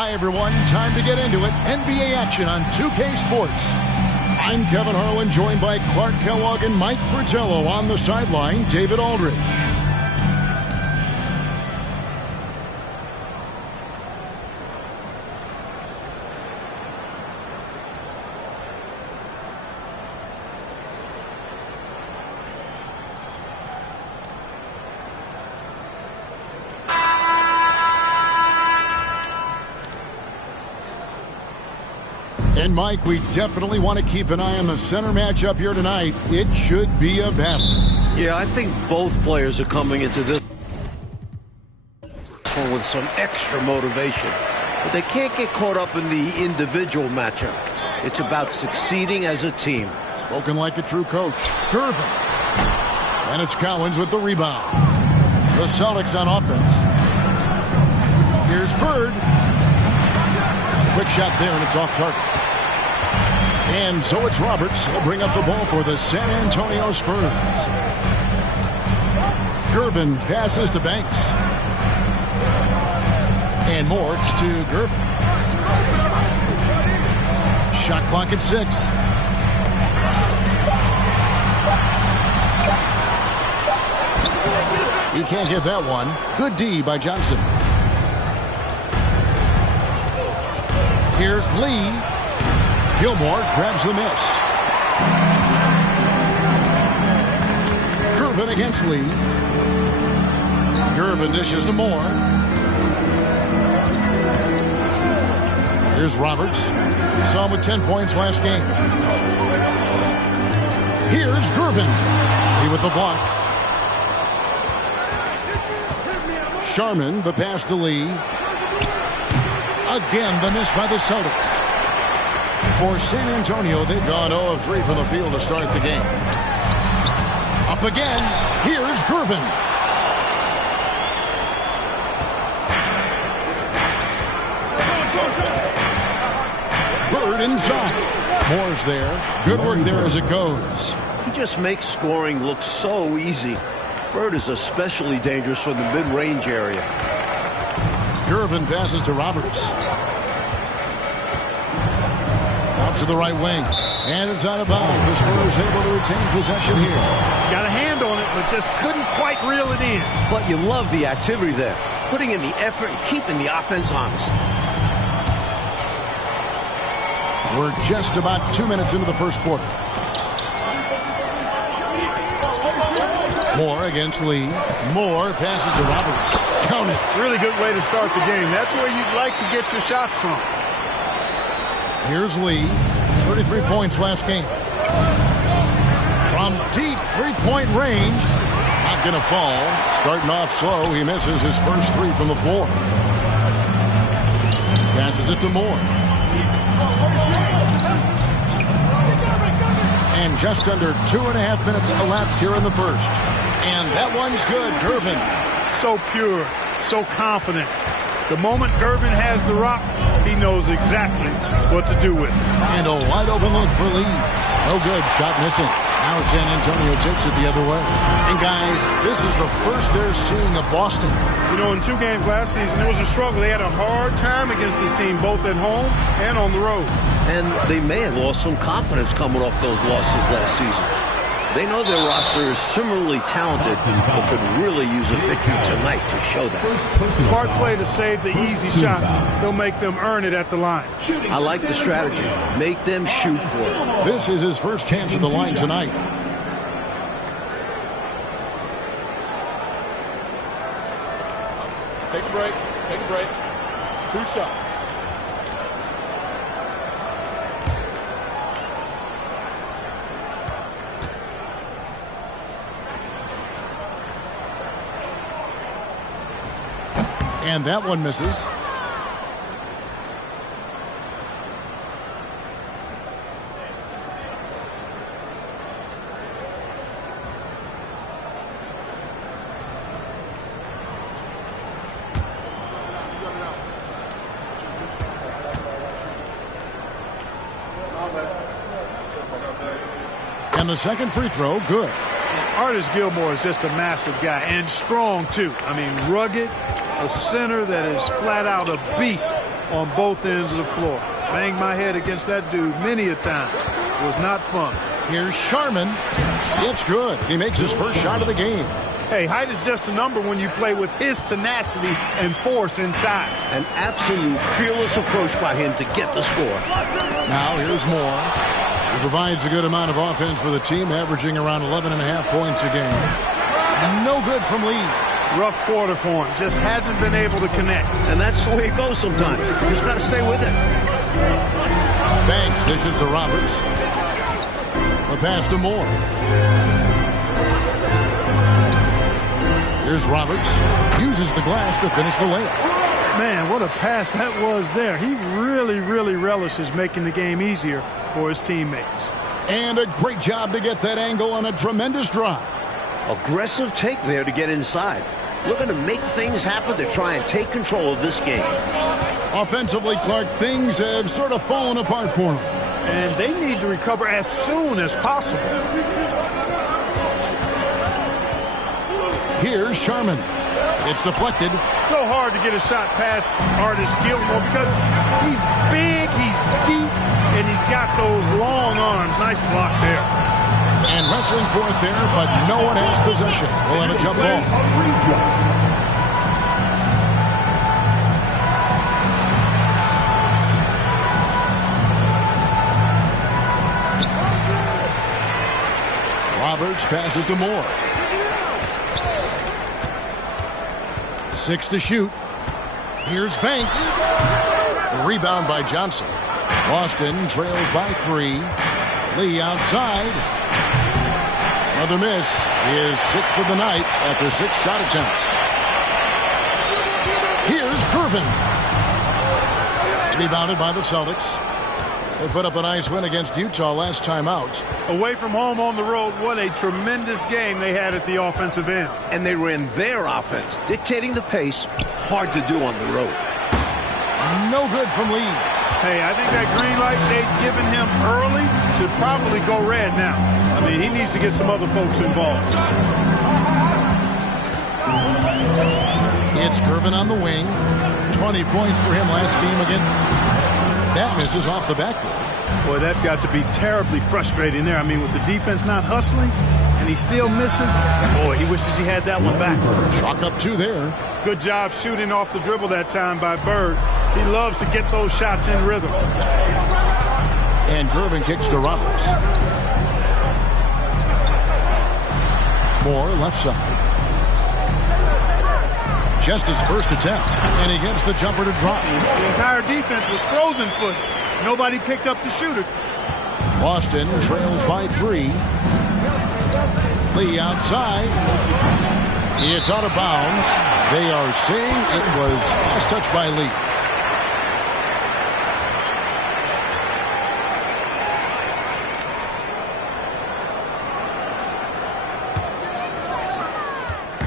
Hi, everyone. Time to get into it. NBA action on 2K Sports. I'm Kevin Harlan, joined by Clark Kellogg and Mike Fratello. On the sideline, David Aldridge. And, Mike, we definitely want to keep an eye on the center matchup here tonight. It should be a battle. Yeah, I think both players are coming into this one with some extra motivation. But they can't get caught up in the individual matchup. It's about succeeding as a team. Spoken like a true coach. Gervin. And it's Cowens with the rebound. The Celtics on offense. Here's Bird. Quick shot there, and it's off target. And so it's Roberts. He'll bring up the ball for the San Antonio Spurs. Gervin passes to Banks. And Morks to Gervin. Shot clock at 6. He can't get that one. Good D by Johnson. Here's Lee. Gilmore grabs the miss. Gervin against Lee. Gervin dishes to Moore. Here's Roberts. Saw him with 10 points last game. Here's Gervin. Lee with the block. Sharman, the pass to Lee. Again, the miss by the Celtics. For San Antonio, they've gone 0 of 3 from the field to start the game. Up again. Here's Gervin. Bird inside. Moore's there. Good work there as it goes. He just makes scoring look so easy. Bird is especially dangerous from the mid-range area. Gervin passes to Roberts. Out to the right wing. And it's out of bounds. The Spurs able to retain possession here. Got a hand on it, but just couldn't quite reel it in. But you love the activity there. Putting in the effort and keeping the offense honest. We're just about 2 minutes into the first quarter. Moore against Lee. Moore passes to Roberts. Count it. Really good way to start the game. That's where you'd like to get your shots from. Here's Lee. 33 points last game. From deep three-point range. Not going to fall. Starting off slow. He misses his first 3 from the floor. Passes it to Moore. And just under 2.5 minutes elapsed here in the first. And that one's good. Gervin. So pure, so confident. The moment Gervin has the rock, he knows exactly what to do with it. And a wide open look for Lee. No good. Shot missing. Now San Antonio takes it the other way. And guys, this is the first they're seeing of Boston. You know, in 2 games last season, it was a struggle. They had a hard time against this team, both at home and on the road. And they may have lost some confidence coming off those losses last season. They know their roster is similarly talented, but could really use a victory tonight to show that. Smart play to save the easy shot. They'll make them earn it at the line. I like the strategy. Make them shoot for it. This is his first chance at the line tonight. Take a break. Take a break. 2 shots. And that one misses. And the second free throw, good. Artis Gilmore is just a massive guy and strong, too. I mean, rugged, a center that is flat out a beast on both ends of the floor. Banged my head against that dude many a time. It was not fun. Here's Sharman. It's good. He makes his first shot of the game. Hey, height is just a number when you play with his tenacity and force inside. An absolute fearless approach by him to get the score. Now here's Moore. He provides a good amount of offense for the team, averaging around 11.5 points a game. No good from Lee. Rough quarter for him. Just hasn't been able to connect. And that's the way it goes sometimes. You just got to stay with it. Banks dishes to Roberts. The pass to Moore. Here's Roberts. Uses the glass to finish the layup. Man, what a pass that was there. He really relishes making the game easier for his teammates. And a great job to get that angle on a tremendous drive. Aggressive take there to get inside. Looking to make things happen to try and take control of this game. Offensively, Clark, things have sort of fallen apart for him. And they need to recover as soon as possible. Here's Sharman. It's deflected. So hard to get a shot past Artis Gilmore because he's big, he's deep, and he's got those long arms. Nice block there. And wrestling for it there, but no one has possession. We'll have a jump ball. Roberts passes to Moore. 6 to shoot. Here's Banks. The rebound by Johnson. Boston trails by 3. Lee outside. Another miss. His 6th of the night after 6 shot attempts. Here's Gervin. Rebounded by the Celtics. They put up a nice win against Utah last time out. Away from home on the road, what a tremendous game they had at the offensive end. And they ran their offense, dictating the pace. Hard to do on the road. No good from Lee. Hey, I think that green light they'd given him early should probably go red now. I mean, he needs to get some other folks involved. It's Gervin on the wing. 20 points for him last game again. That misses off the backboard. Boy, that's got to be terribly frustrating there. I mean, with the defense not hustling and he still misses, boy, he wishes he had that one back. Chalk up 2 there. Good job shooting off the dribble that time by Bird. He loves to get those shots in rhythm. And Gervin kicks to Roberts. Moore left side. Just his first attempt, and he gets the jumper to drop. The entire defense was frozen footed. Nobody picked up the shooter. Boston trails by 3. Lee outside. It's out of bounds. They are saying it was last touch by Lee.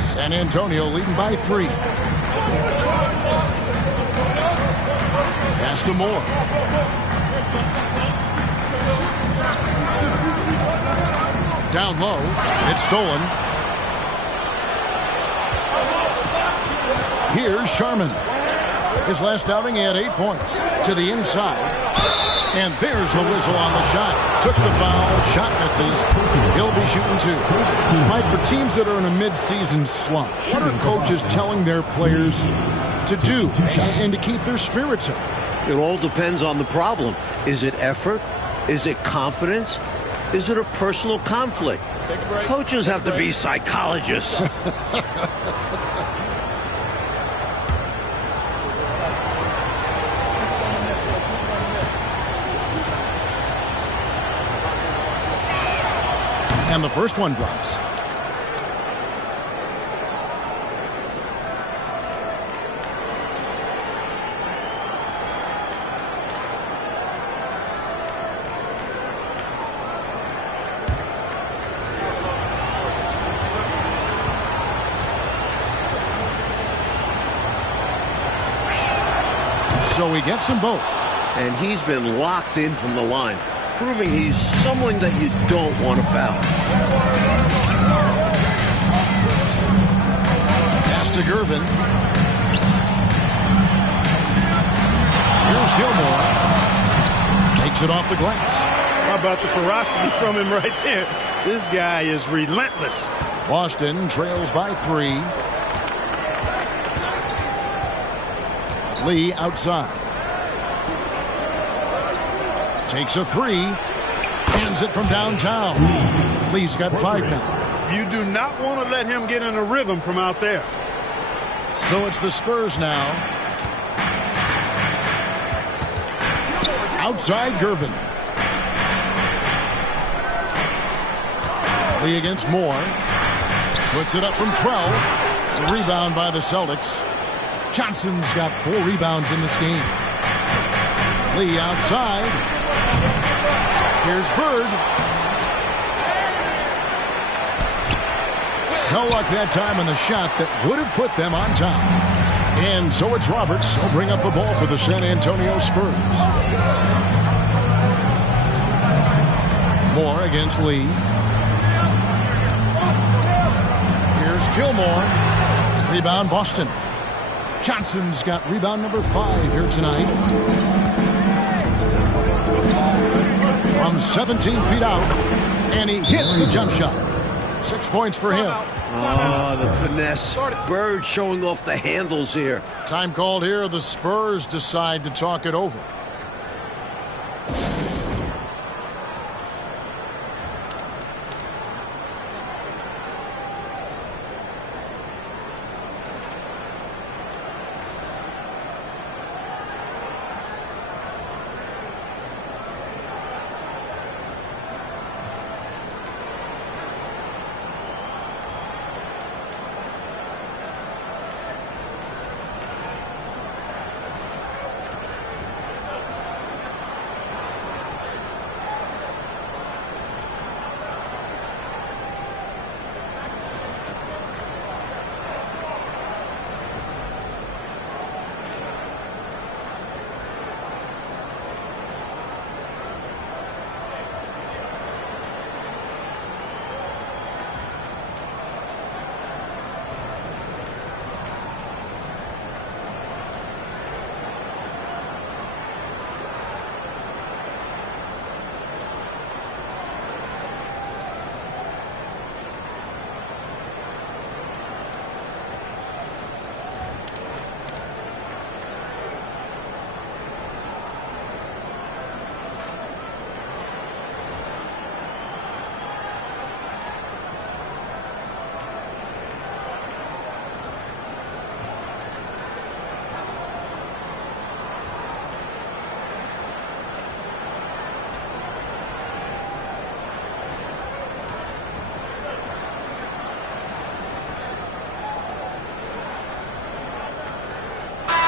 San Antonio leading by 3. Pass to Moore. Down low. It's stolen. Here's Sharman. His last outing, he had 8 points. To the inside. And there's the whistle on the shot. Took the foul. Shot misses. He'll be shooting 2. Mike, for teams that are in a mid-season slump, what are coaches telling their players to do and to keep their spirits up? It all depends on the problem. Is it effort? Is it confidence? Is it a personal conflict? Coaches have to be psychologists. And the first one drops. So he gets them both. And he's been locked in from the line, proving he's someone that you don't want to foul. Pass to Gervin. Gets it off the glass. How about the ferocity from him right there? This guy is relentless. Boston trails by 3. Lee outside. Takes a 3. Hands it from downtown. Lee's got 5 now. You do not want to let him get in a rhythm from out there. So it's the Spurs now. Outside Gervin. Lee against Moore. Puts it up from 12. The rebound by the Celtics. Johnson's got 4 rebounds in this game. Lee outside. Here's Bird. No luck that time on the shot that would have put them on top. And so it's Roberts. He'll bring up the ball for the San Antonio Spurs. Moore against Lee. Here's Gilmore. Rebound Boston. Johnson's got rebound number 5 here tonight. From 17 feet out. And he hits the jump shot. 6 points for him. Oh, the finesse. Bird showing off the handles here. Time called here. The Spurs decide to talk it over.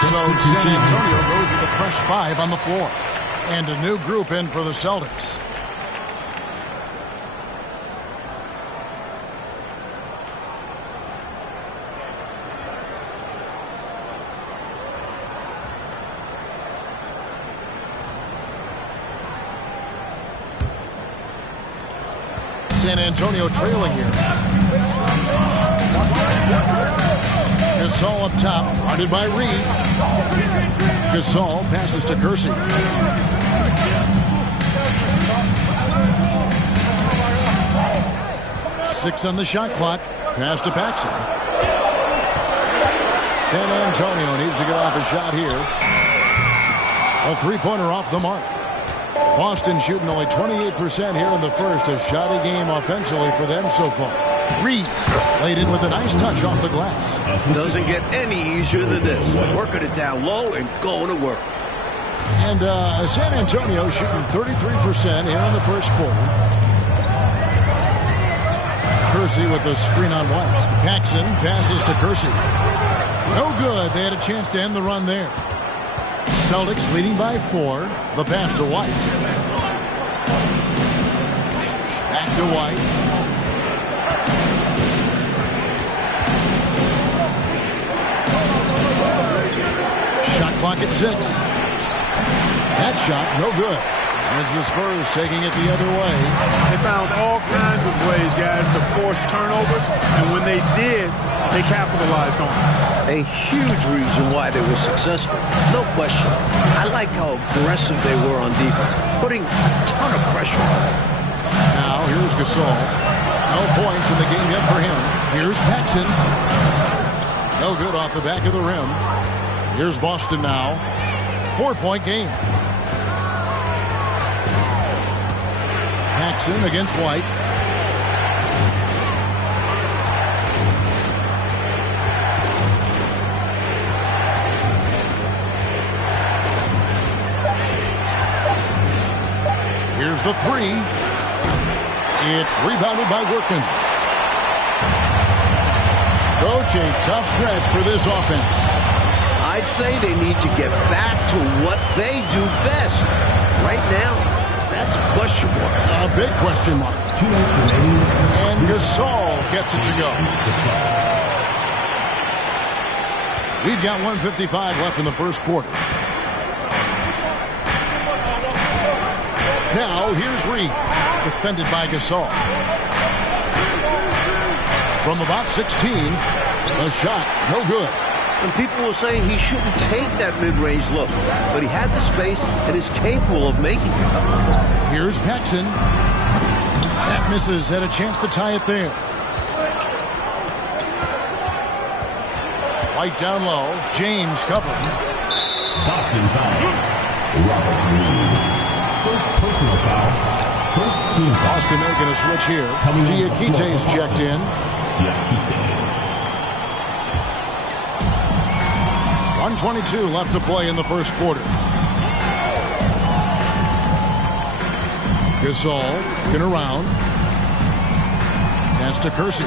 So San Antonio goes with a fresh 5 on the floor. And a new group in for the Celtics. San Antonio trailing here. Gasol up top, guarded by Reed. Gasol passes to Kersey. Six on the shot clock. Pass to Paxson. San Antonio needs to get off a shot here. A three-pointer off the mark. Boston shooting only 28% here in the first. A shoddy game offensively for them so far. Reed laid in with a nice touch off the glass. Doesn't get any easier than this. Working it down low and going to work. And San Antonio shooting 33% here in the first quarter. Kersey with the screen on White. Paxson passes to Kersey. No good. They had a chance to end the run there. Celtics leading by 4. The pass to White. Back to White. Shot clock at 6. That shot, no good. And it's the Spurs taking it the other way. They found all kinds of ways, guys, to force turnovers. And when they did, they capitalized on it. A huge reason why they were successful. No question. I like how aggressive they were on defense, putting a ton of pressure on them. Now here's Gasol. No points in the game yet for him. Here's Paxson. No good off the back of the rim. Here's Boston now. 4-point game. Paxson against White. Here's the three. It's rebounded by Workman. Coach, a tough stretch for this offense. I'd say they need to get back to what they do best. Right now, that's a question mark. A big question mark. 2 minutes remaining. And Gasol gets it to go. We've got 1:55 left in the first quarter. Now, here's Reed. Defended by Gasol. From about 16, a shot, no good. And people were saying he shouldn't take that mid-range look, but he had the space and is capable of making it. Here's Paxson. That misses, had a chance to tie it there. White down low. James covering. Boston foul. Robert Reed. First personal foul. First team foul. Boston making a switch here. Diakite's checked in. Diakite. 1:22 left to play in the first quarter. Gasol looking around. Pass to Kersey.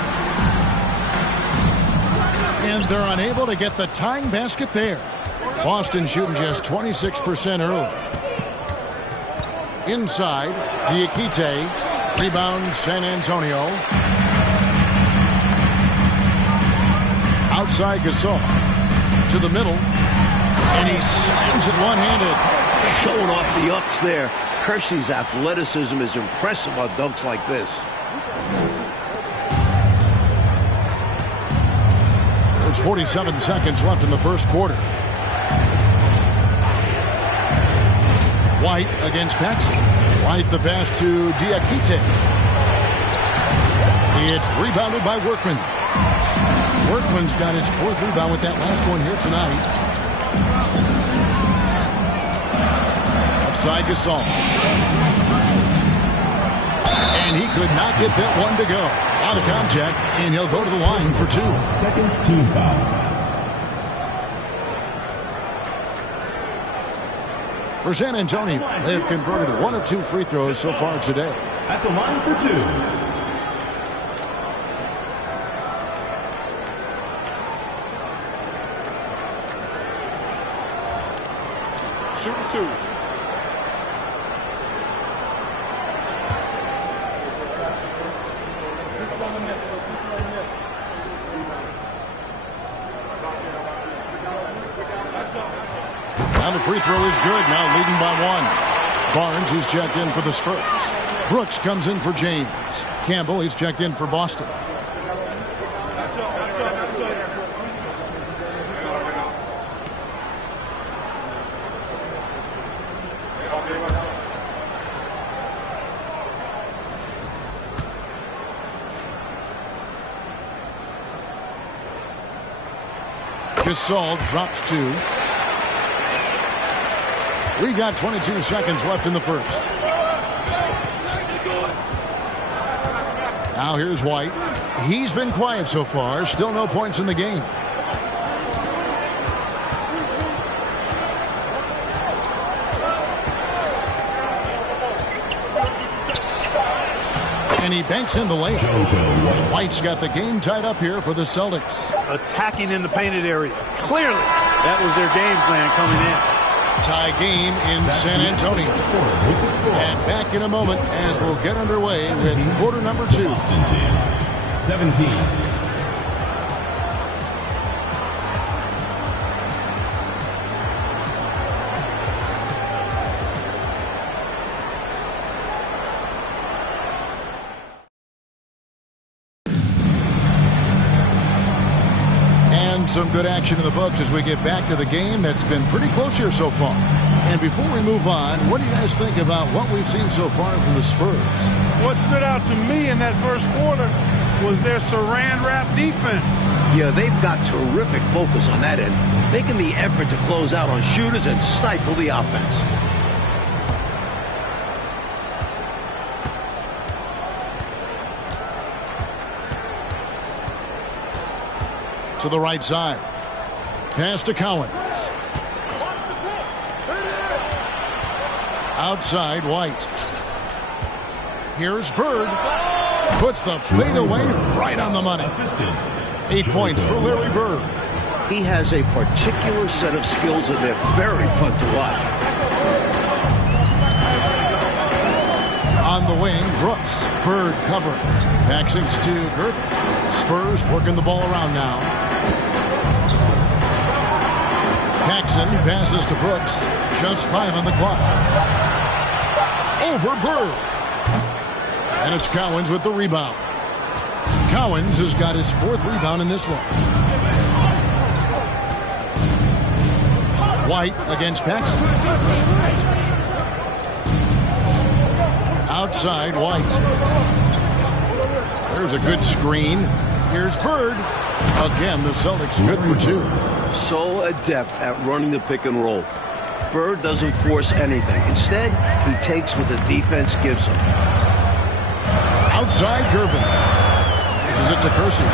And they're unable to get the tying basket there. Boston shooting just 26% early. Inside, Diakite. Rebound, San Antonio. Outside Gasol. To the middle. And he slams it one-handed. Showing off the ups there. Kersey's athleticism is impressive on dunks like this. There's 47 seconds left in the first quarter. White against Paxson. White the pass to Diakite. It's rebounded by Workman. Workman's got his 4th rebound with that last one here tonight. Outside Gasol. And he could not get that one to go. Out of contact, and he'll go to the line for 2. Second team foul. For San Antonio, they have converted 1 of 2 free throws so far today. At the line for 2. Shooting 2. Now the free throw is good. Now leading by 1. Barnes, he's checked in for the Spurs. Brooks comes in for James. Campbell, he's checked in for Boston. Gasol drops 2. We got 22 seconds left in the first. Now here's White. He's been quiet so far. Still no points in the game. And he banks in the layup. White's got the game tied up here for the Celtics. Attacking in the painted area. Clearly, that was their game plan coming in. Tie game in San Antonio. And back in a moment as we'll get underway with quarter number 2. 17. some good action in the books as we get back to the game that's been pretty close here so far. And before we move on, what do you guys think about what we've seen so far from the Spurs? What stood out to me in that first quarter was their saran wrap defense. Yeah, they've got terrific focus on that end, making the effort to close out on shooters and stifle the offense. To the right side. Pass to Collins. Outside, White. Here's Bird. Puts the fadeaway right on the money. 8 points for Larry Bird. He has a particular set of skills, and they're very fun to watch. On the wing, Brooks. Bird covering. Paxings to Gervin. Spurs working the ball around now. Paxson passes to Brooks. Just 5 on the clock. Over Bird. And it's Cowens with the rebound. Cowens has got his 4th rebound in this one. White against Paxson. Outside, White. There's a good screen. Here's Bird. Again, the Celtics good for 2. So adept at running the pick and roll. Bird doesn't force anything. Instead, he takes what the defense gives him. Outside, Gervin. This is it to Kersey.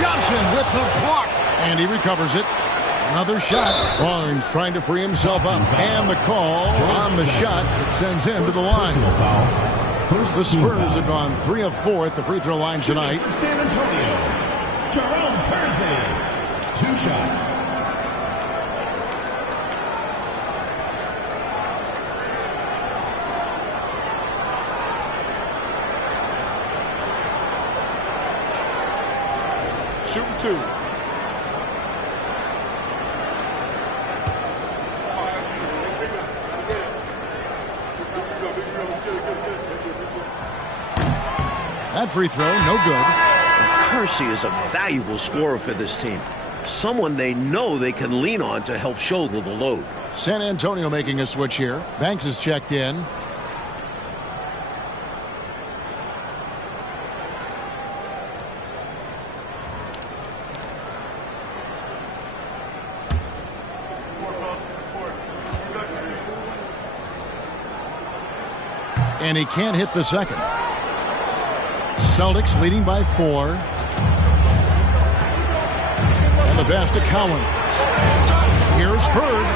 Johnson with the block. And he recovers it. Another shot. Barnes trying to free himself up. And the call on the shot that sends him to the line. The Spurs have gone 3 of 4 at the free throw line tonight. San Antonio, Jerome Kersey. 2 shots. Shooting 2. That free throw, no good. Kersey is a valuable scorer for this team. Someone they know they can lean on to help shoulder the load. San Antonio making a switch here. Banks is checked in. And he can't hit the second. Celtics leading by 4. And the pass to Cowens. Here's Bird.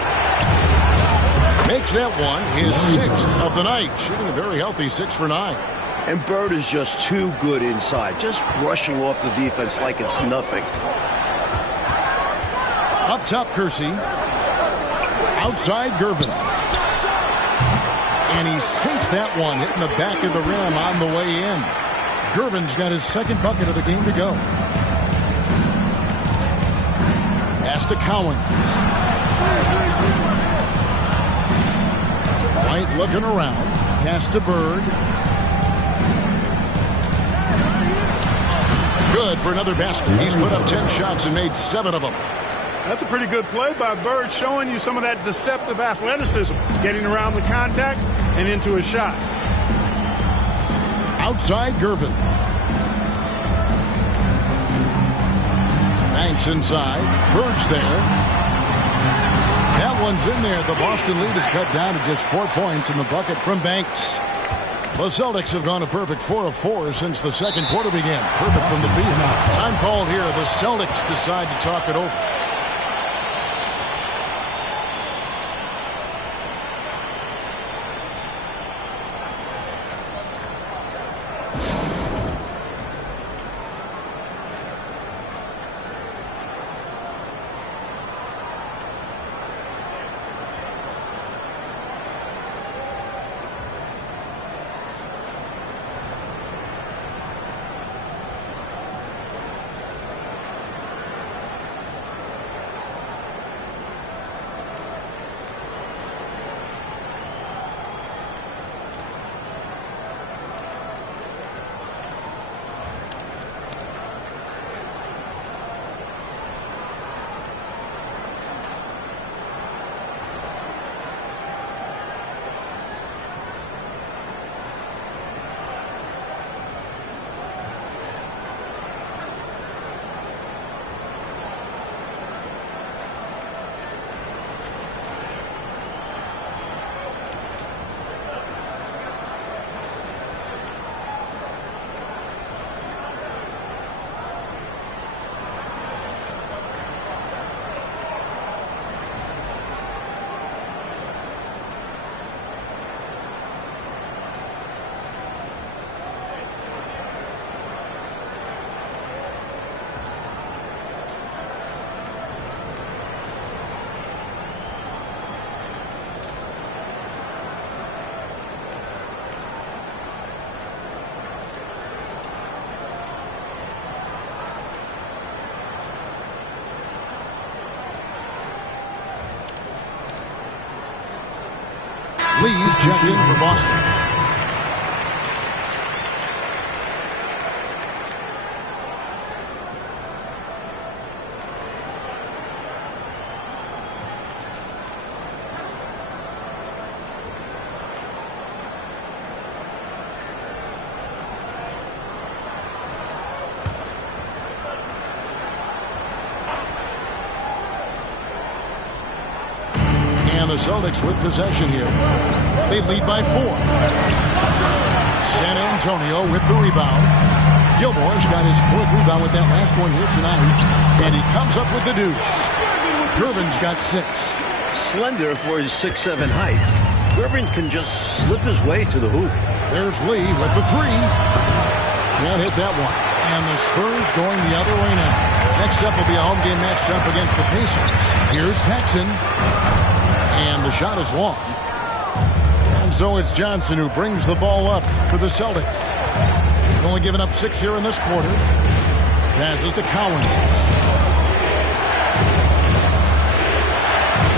Makes that one his 6th of the night. Shooting a very healthy 6 for 9. And Bird is just too good inside. Just brushing off the defense like it's nothing. Up top, Kersey. Outside, Gervin. And he sinks that one, hitting the back of the rim on the way in. Gervin's got his 2nd bucket of the game to go. Pass to Cowens. White looking around. Pass to Bird. Good for another basket. He's put up 10 shots and made 7 of them. That's a pretty good play by Bird, showing you some of that deceptive athleticism, getting around the contact and into a shot. Outside, Gervin. Banks inside. Bird's there. That one's in there. The Boston lead is cut down to just 4 points in the bucket from Banks. The Celtics have gone a perfect 4 of 4 since the second quarter began. Perfect from the field. Time called here. The Celtics decide to talk it over. Lee's checked in for Boston. And the Celtics with possession here. They lead by 4. San Antonio with the rebound. Gilmore's got his 4th rebound with that last one here tonight. And he comes up with the deuce. Gervin's got 6. Slender for his 6'7" height. Gervin can just slip his way to the hoop. There's Lee with the 3. Can't hit that one. And the Spurs going the other way now. Next up will be a home game matched up against the Pacers. Here's Paxson. And the shot is long. And so it's Johnson who brings the ball up for the Celtics. Only given up 6 here in this quarter. Passes to Collins.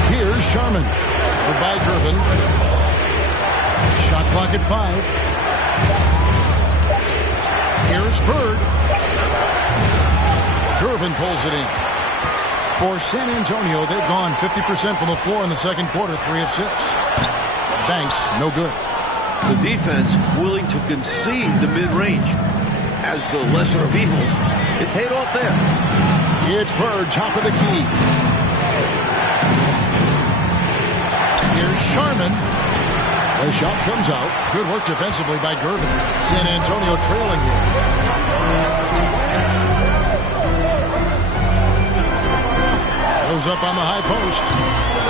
Here's Sharman. For by Gervin. Shot clock at 5. Here's Bird. Gervin pulls it in. For San Antonio, they've gone 50% from the floor in the second quarter, 3 of 6. Banks, no good. The defense willing to concede the mid-range. As the lesser of evils, it paid off there. It's Bird, top of the key. Here's Sharman. The shot comes out. Good work defensively by Gervin. San Antonio trailing here. Goes up on the high post.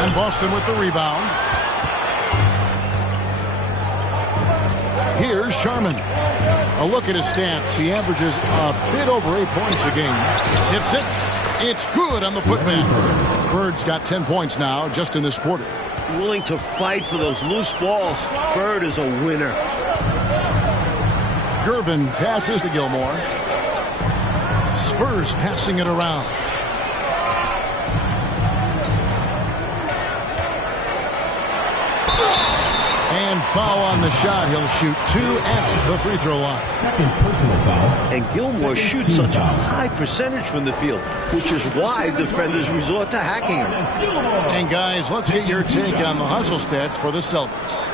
And Boston with the rebound. Here's Sharman. A look at his stats. He averages a bit over 8 points a game. Tips it. It's good on the putback. Bird's got 10 points now just in this quarter. Willing to fight for those loose balls. Bird is a winner. Gervin passes to Gilmore. Spurs passing it around. And foul on the shot. He'll shoot 2 at the free throw line. Second personal foul. And Gilmore shoots such a high percentage from the field, which is why defenders resort to hacking him. And guys, let's get your take on the hustle stats for the Celtics.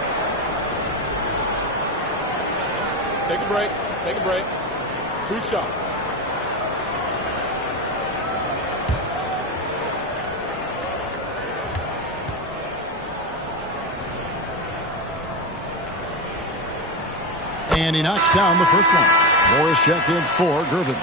Take a break. Take a break. 2 shots. And he knocks down the first one. Morris checked in for Gervin.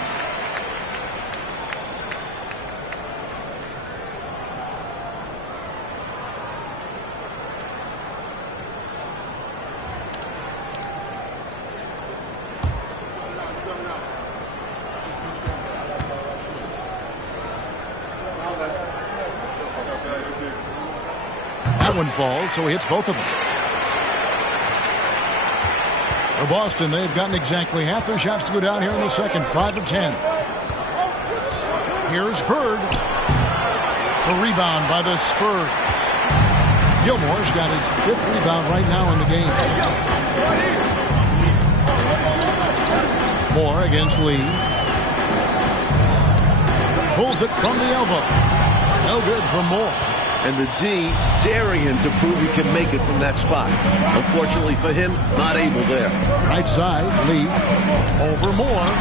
That one falls, so he hits both of them. For Boston, they've gotten exactly half their shots to go down here in the second. 5 of 10. Here's Bird. The rebound by the Spurs. Gilmore's got his 5th rebound right now in the game. Moore against Lee. Pulls it from the elbow. No good from Moore. And the D daring him to prove he can make it from that spot. Unfortunately for him, not able there. Right side, Lee. Over Moore.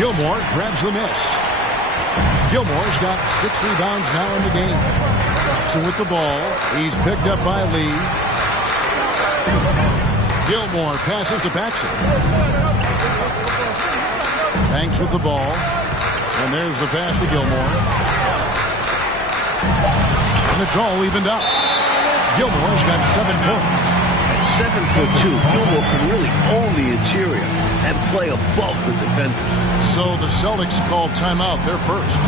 Gilmore grabs the miss. Gilmore's got 6 rebounds now in the game. So with the ball, he's picked up by Lee. Gilmore passes to Paxson. Banks with the ball. And there's the pass to Gilmore. And it's all evened up. Gilmore's got 7 points. At 7'2", Gilmore can really own the interior and play above the defenders. So the Celtics called timeout. They're first.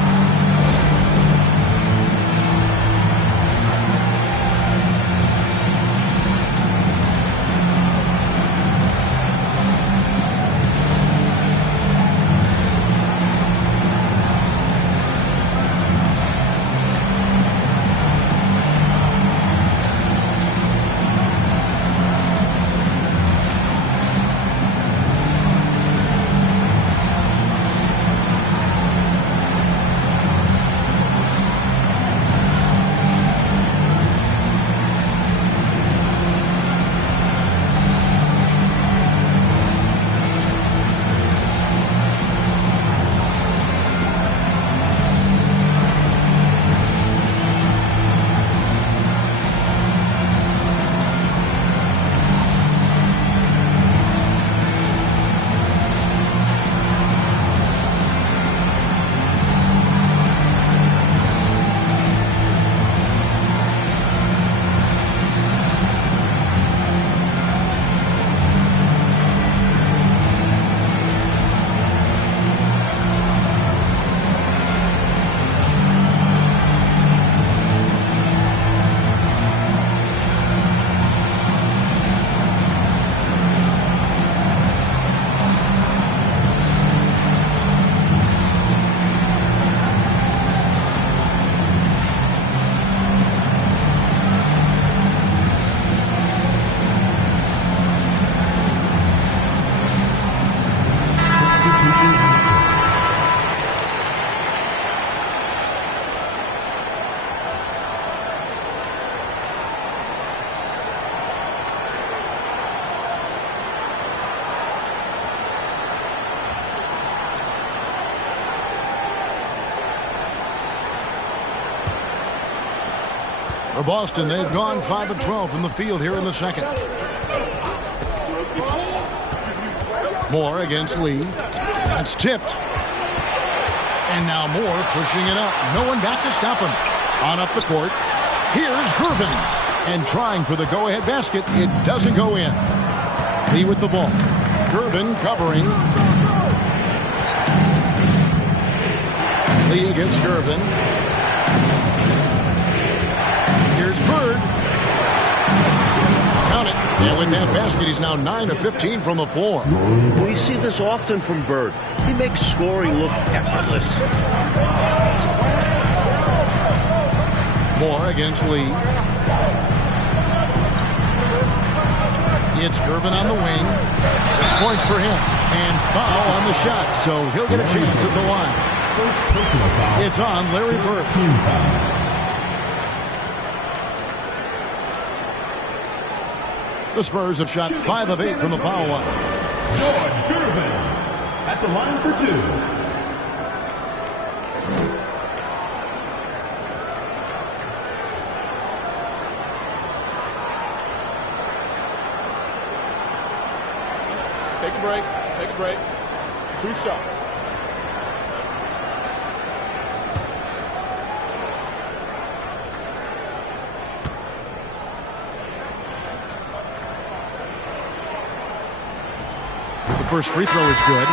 For Boston, they've gone 5 of 12 from the field here in the second. Moore against Lee. That's tipped. And now Moore pushing it up. No one back to stop him. On up the court. Here's Gervin. And trying for the go-ahead basket. It doesn't go in. Lee with the ball. Gervin covering. Lee against Gervin. Here's Bird. Count it. And with that basket, he's now 9 of 15 from the floor. We see this often from Bird. He makes scoring look effortless. Moore against Lee. It's Gervin on the wing. 6 points for him. And foul on the shot, so he'll get a chance at the line. First personal foul. It's on Larry Bird. Team foul. The Spurs have shot 5 of 8 from the foul line. George Gervin at the line for 2. Take a break. Take a break. 2 shots. The first free throw is good.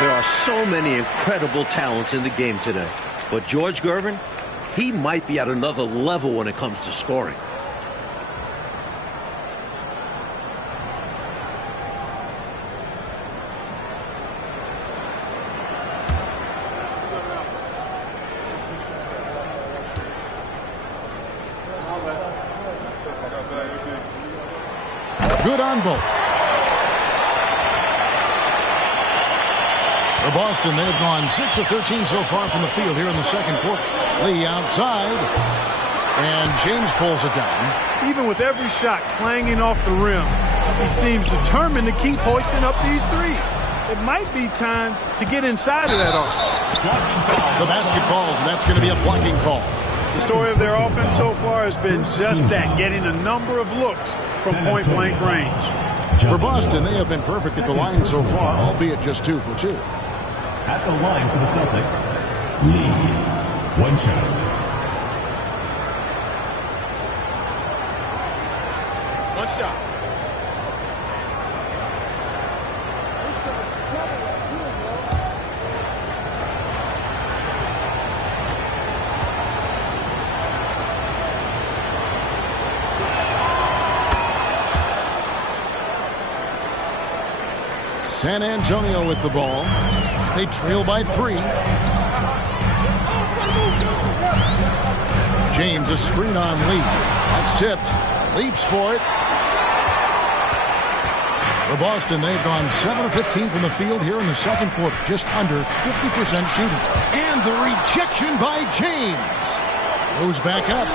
There are so many incredible talents in the game today. But George Gervin, he might be at another level when it comes to scoring. Good on both. For Boston, they've gone 6 of 13 so far from the field here in the second quarter. Lee outside. And James pulls it down. Even with every shot clanging off the rim, he seems determined to keep hoisting up these threes. It might be time to get inside of that arc. The basket falls, and that's going to be a blocking call. The story of their offense so far has been just that, getting a number of looks from point-blank range. For Boston, they have been perfect at the line so far, albeit just 2 for 2. At the line for the Celtics, Lee. 1 shot. One shot. San Antonio with the ball. They trail by 3. James, a screen on Lee. That's tipped. Leaps for it. For Boston, they've gone 7 of 15 from the field here in the second quarter. Just under 50% shooting. And the rejection by James. Goes back up.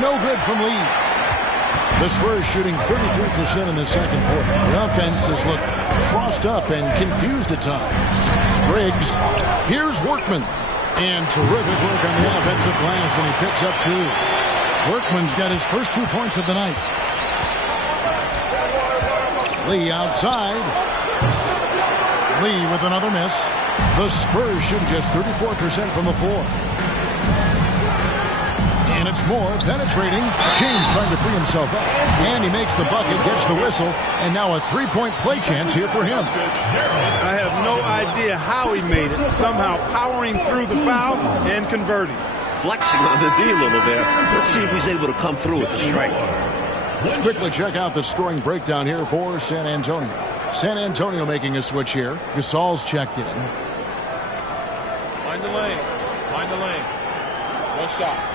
No good from Lee. The Spurs shooting 33% in the second quarter. The offense has looked crossed up and confused at times. Briggs. Here's Workman. And terrific work on the offensive glass, and he picks up 2. Workman's got his first 2 points of the night. Lee outside. Lee with another miss. The Spurs shoot just 34% from the floor. And it's Moore penetrating. James trying to free himself up. And he makes the bucket, gets the whistle, and now a 3-point play chance here for him. I have no idea how he made it, somehow powering through the foul and converting. Flexing on the D a little there. Let's see if he's able to come through with the strike. Let's quickly check out the scoring breakdown here for San Antonio. San Antonio making a switch here. Gasol's checked in. Mind the lanes. Mind the lanes. One shot.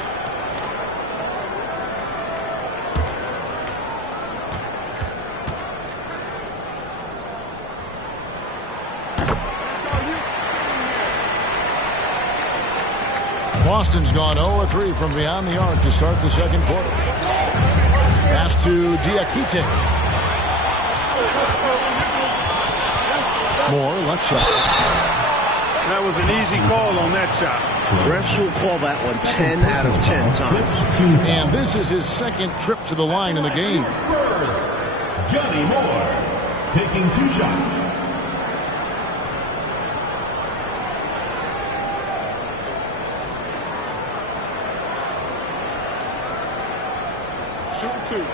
Boston's gone 0-3 from beyond the arc to start the second quarter. Pass to Diakite. Moore left side. That was an easy call on that shot. Refs will call that one 10 out of 10 times. And this is his second trip to the line in the game. Spurs, Johnny Moore, taking 2 shots. Shoot 2.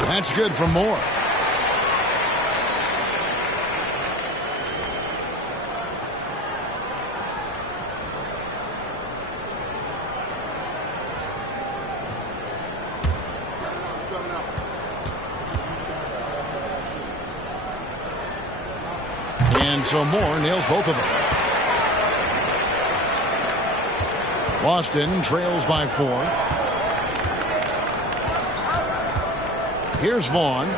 That's good for Moore. And so Moore nails both of them. Boston trails by 4. Here's Vaughn.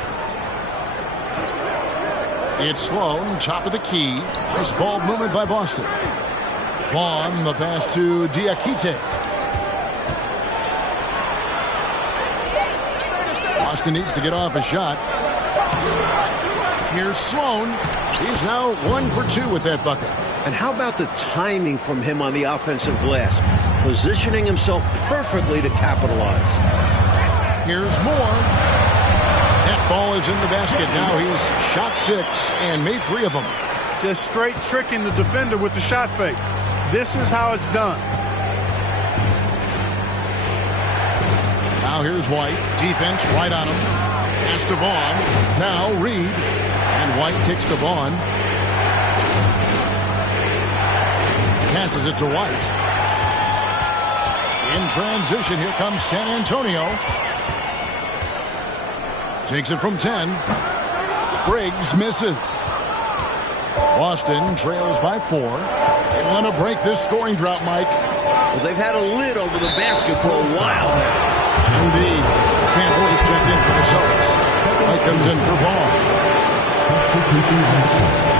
It's Sloan, top of the key. Nice ball movement by Boston. Vaughn, the pass to Diakite. Boston needs to get off a shot. Here's Sloan. He's now 1 for 2 with that bucket. And how about the timing from him on the offensive glass? Positioning himself perfectly to capitalize. Here's Moore. That ball is in the basket. Now he's shot 6 and made 3 of them. Just straight tricking the defender with the shot fake. This is how it's done. Now here's White. Defense right on him. Pass to Vaughn. Now Reed. And White kicks to Vaughn. Passes it to White. In transition, here comes San Antonio. Takes it from 10. Spriggs misses. Boston trails by 4. They want to break this scoring drought, Mike. Well, they've had a lid over the basket for a while now. Indeed. Campbell is checked in for the Celtics. White comes in for Vaughn. Substitution on the court.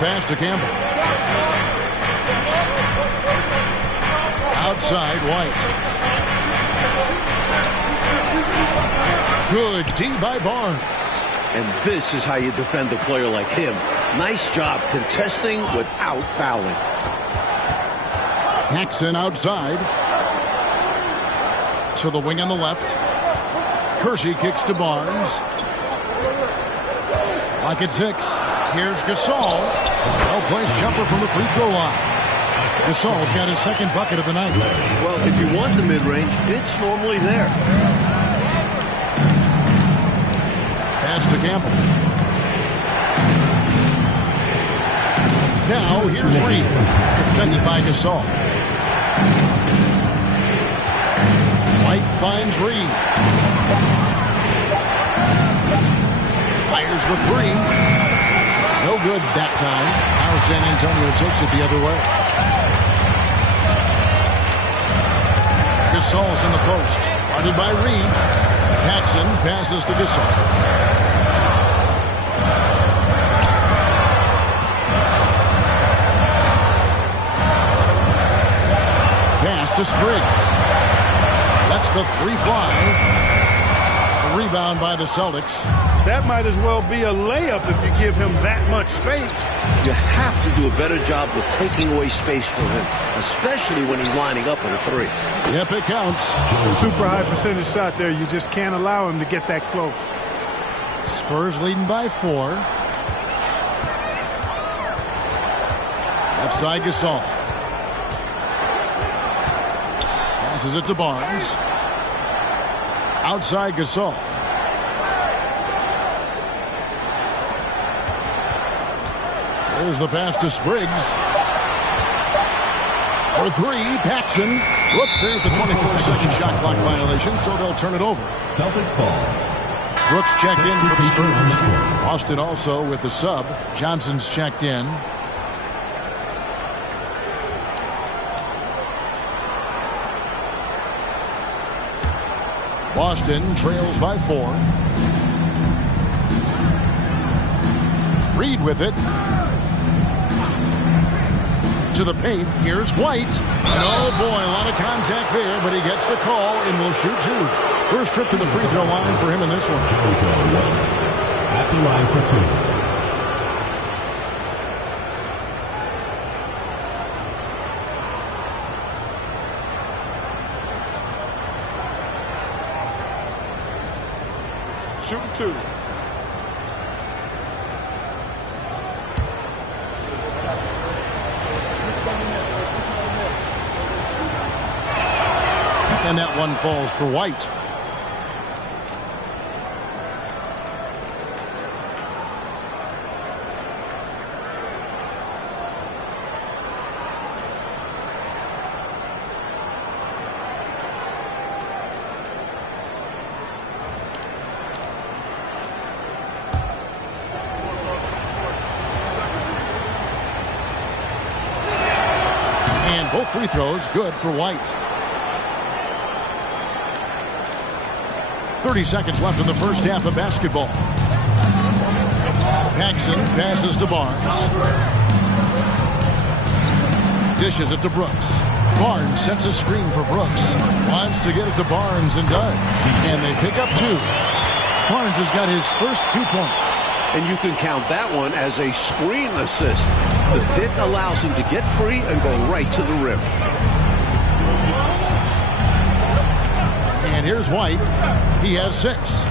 Pass to Campbell. Outside, White. Good D by Barnes. And this is how you defend a player like him. Nice job contesting without fouling. Paxson outside. To the wing on the left. Hershey kicks to Barnes. Clock at 6. Here's Gasol. Well-placed jumper from the free throw line. Gasol's got his second bucket of the night. Well, if you want the mid-range, it's normally there. Pass to Campbell. Now, here's Reed. Defended by Gasol. White finds Reed. Fires the 3. No good that time. Now San Antonio takes it the other way. Gasol's in the post. Guarded by Reed. Paxson passes to Gasol. Pass to Spriggs. Lets the 3 fly. A rebound by the Celtics. That might as well be a layup if you give him that much space. You have to do a better job of taking away space from him, especially when he's lining up with a 3. Yep, it counts. Super high percentage shot there. You just can't allow him to get that close. Spurs leading by 4. Left side Gasol. Passes it to Barnes. Outside Gasol. There's the pass to Spriggs. For 3, Paxson. Whoops, there's the 24-second shot clock violation, so they'll turn it over. Celtics ball. Brooks checked in for the Spurs. Austin also with the sub. Johnson's checked in. Boston trails by 4. Reed with it. To the paint. Here's White. And oh boy, a lot of contact there, but he gets the call and will shoot 2. First trip to the free throw line for him in this one. White at the line for 2. Shooting 2. And that one falls for White. And both free throws good for White. 30 seconds left in the first half of basketball. Paxson passes to Barnes. Dishes it to Brooks. Barnes sets a screen for Brooks. Wants to get it to Barnes and does. And they pick up 2. Barnes has got his first 2 points. And you can count that one as a screen assist. The pick allows him to get free and go right to the rim. And here's White. He has 6. 1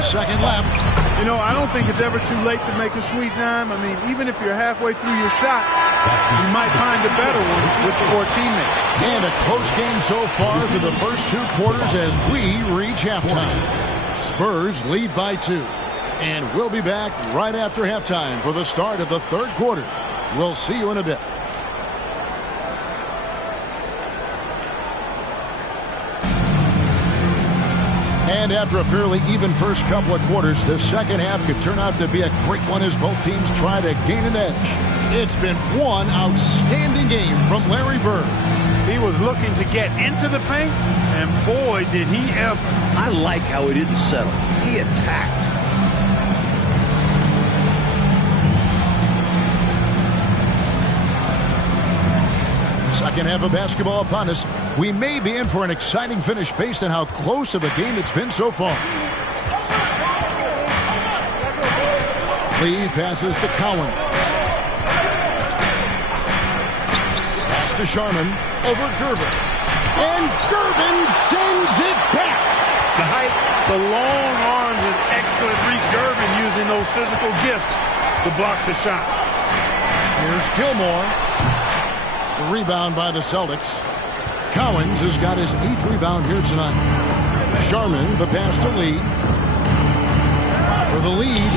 second left. You know, I don't think it's ever too late to make a sweet dime. I mean, even if you're halfway through your shot, you might find a better one for a teammate. And a close game so far through the first 2 quarters as we reach halftime. Spurs lead by 2. And we'll be back right after halftime for the start of the 3rd quarter. We'll see you in a bit. And after a fairly even first couple of quarters, the second half could turn out to be a great one as both teams try to gain an edge. It's been one outstanding game from Larry Bird. He was looking to get into the paint, and boy, did he ever. I like how he didn't settle. He attacked. Second half of basketball upon us. We may be in for an exciting finish based on how close of a game it's been so far. Lee passes to Collins. Pass to Sharman over Gervin. And Gervin sends it back. The height, the long arms, and excellent reach. Gervin using those physical gifts to block the shot. Here's Gilmore. The rebound by the Celtics. Collins has got his 8th rebound here tonight. Sharman, the pass to Lee. For the lead.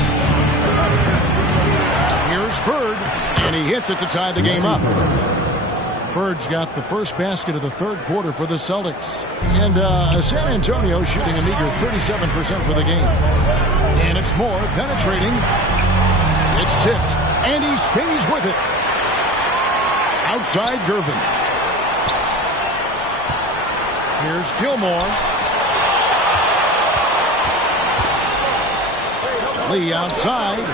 Here's Bird. And he hits it to tie the game up. Bird's got the first basket of the 3rd quarter for the Celtics. And San Antonio shooting a meager 37% for the game. And it's Moore penetrating. It's tipped. And he stays with it. Outside Gervin. Here's Gilmore. Lee outside.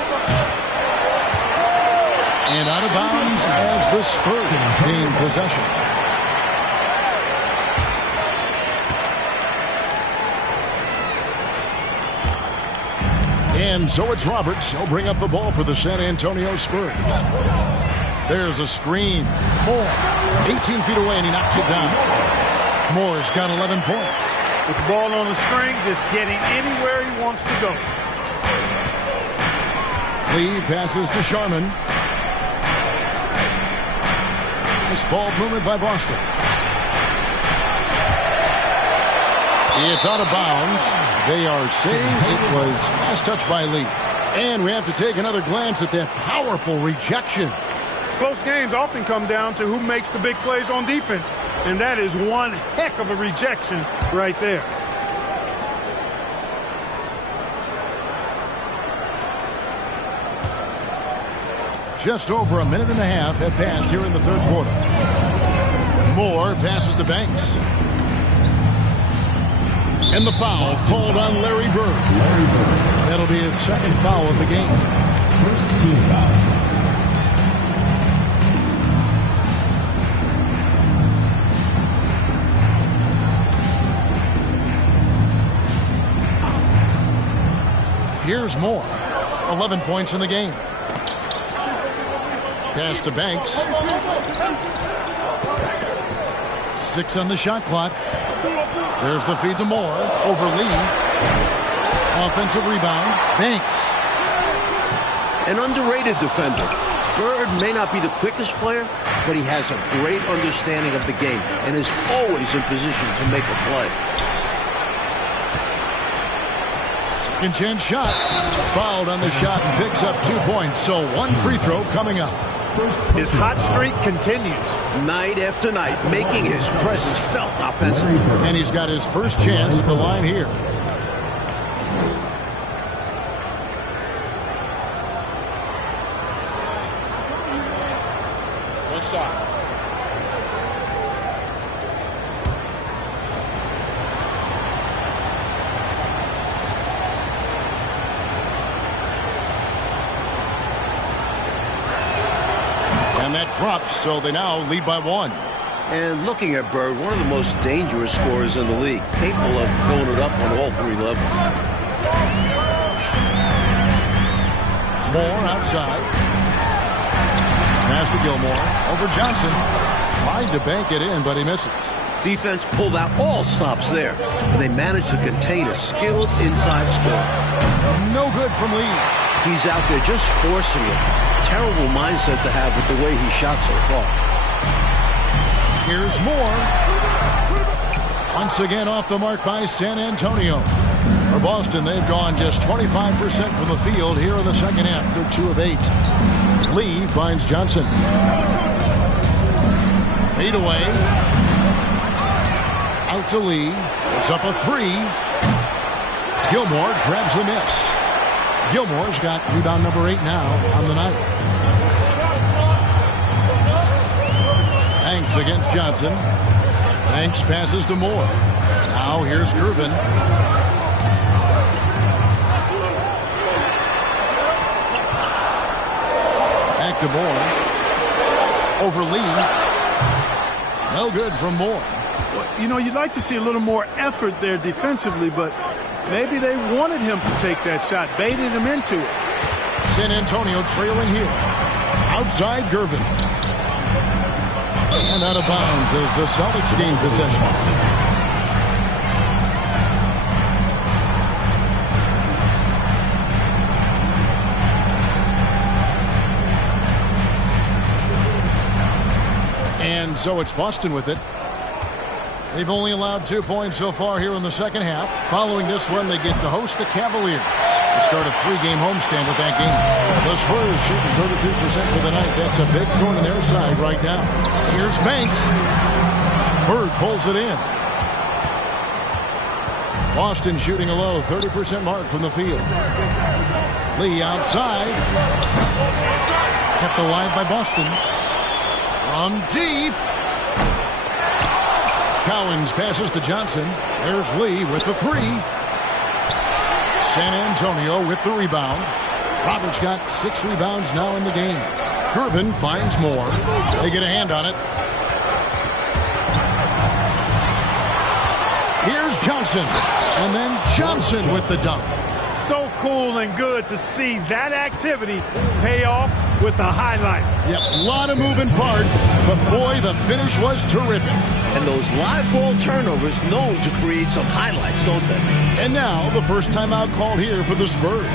And out of bounds as the Spurs gain possession. And so it's Roberts. He'll bring up the ball for the San Antonio Spurs. There's a screen. Moore, 18 feet away, and he knocks it down. Moore's got 11 points. With the ball on the string, just getting anywhere he wants to go. Lee passes to Sharman. Nice ball movement by Boston. It's out of bounds. They are saying it was last touch by Lee. And we have to take another glance at that powerful rejection. Close games often come down to who makes the big plays on defense. And that is one heck of a rejection right there. Just over a minute and a half have passed here in the 3rd quarter. Moore passes to Banks. And the foul called on Larry Bird. That'll be his second foul of the game. First team foul. Here's Moore. 11 points in the game. Pass to Banks. 6 on the shot clock. There's the feed to Moore. Over Lee. Offensive rebound. Banks. An underrated defender. Bird may not be the quickest player, but he has a great understanding of the game and is always in position to make a play. Second chance shot. Fouled on the shot and picks up 2 points. So 1 free throw coming up. His hot streak continues. Night after night, making his presence felt offensively. And he's got his first chance at the line here. One shot. And that drops, so they now lead by 1. And looking at Bird, one of the most dangerous scorers in the league, capable of filling it up on all 3 levels. Moore outside. Pass to Gilmore. Over Johnson. Tried to bank it in, but he misses. Defense pulled out all stops there, and they managed to contain a skilled inside scorer. No good from Lee. He's out there just forcing it. Terrible mindset to have with the way he shot so far. Here's Moore. Once again off the mark by San Antonio. For Boston, they've gone just 25% from the field here in the second half. They're 2 of 8. Lee finds Johnson. Fade away. Out to Lee. It's up a 3. Gilmore grabs the miss. Gilmore's got rebound number 8 now on the night. Banks against Johnson. Banks passes to Moore. Now here's Curvin. Back to Moore. Over Lee. No good from Moore. You know, you'd like to see a little more effort there defensively, but maybe they wanted him to take that shot, baited him into it. San Antonio trailing here. Outside Gervin. And out of bounds as the Celtics gain possession. And so it's Boston with it. They've only allowed 2 points so far here in the second half. Following this one, they get to host the Cavaliers. They start a 3-game homestand with that game. The Spurs shooting 33% for the night. That's a big thorn in their side right now. Here's Banks. Bird pulls it in. Boston shooting a low 30% mark from the field. Lee outside. Kept alive by Boston. From deep. Cowens passes to Johnson. There's Lee with the 3. San Antonio with the rebound. Roberts got 6 rebounds now in the game. Curvin finds Moore. They get a hand on it. Here's Johnson. And then Johnson with the dunk. So cool and good to see that activity pay off with the highlight. Yep, a lot of moving parts, but boy, the finish was terrific. And those live ball turnovers known to create some highlights, don't they? And now, the first timeout called here for the Spurs.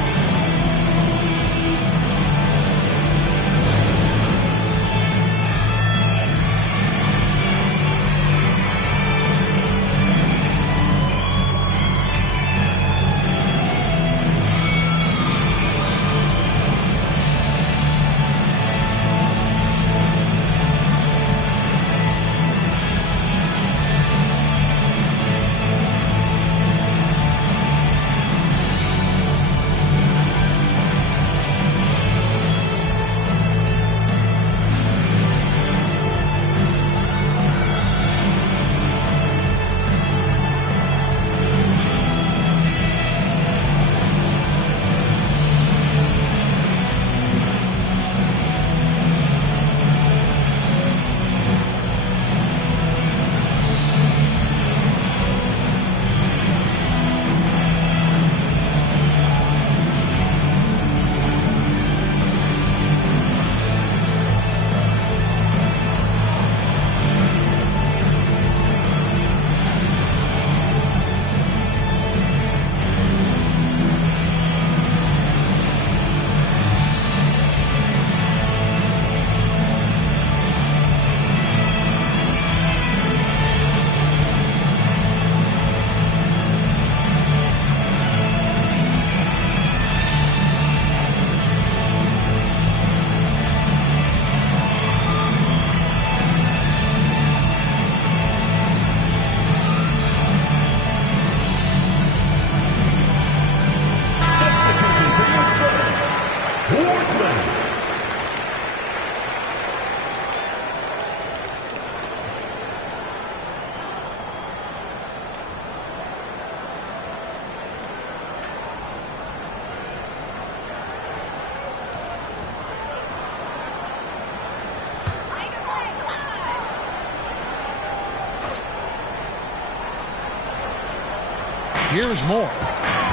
Here's Moore.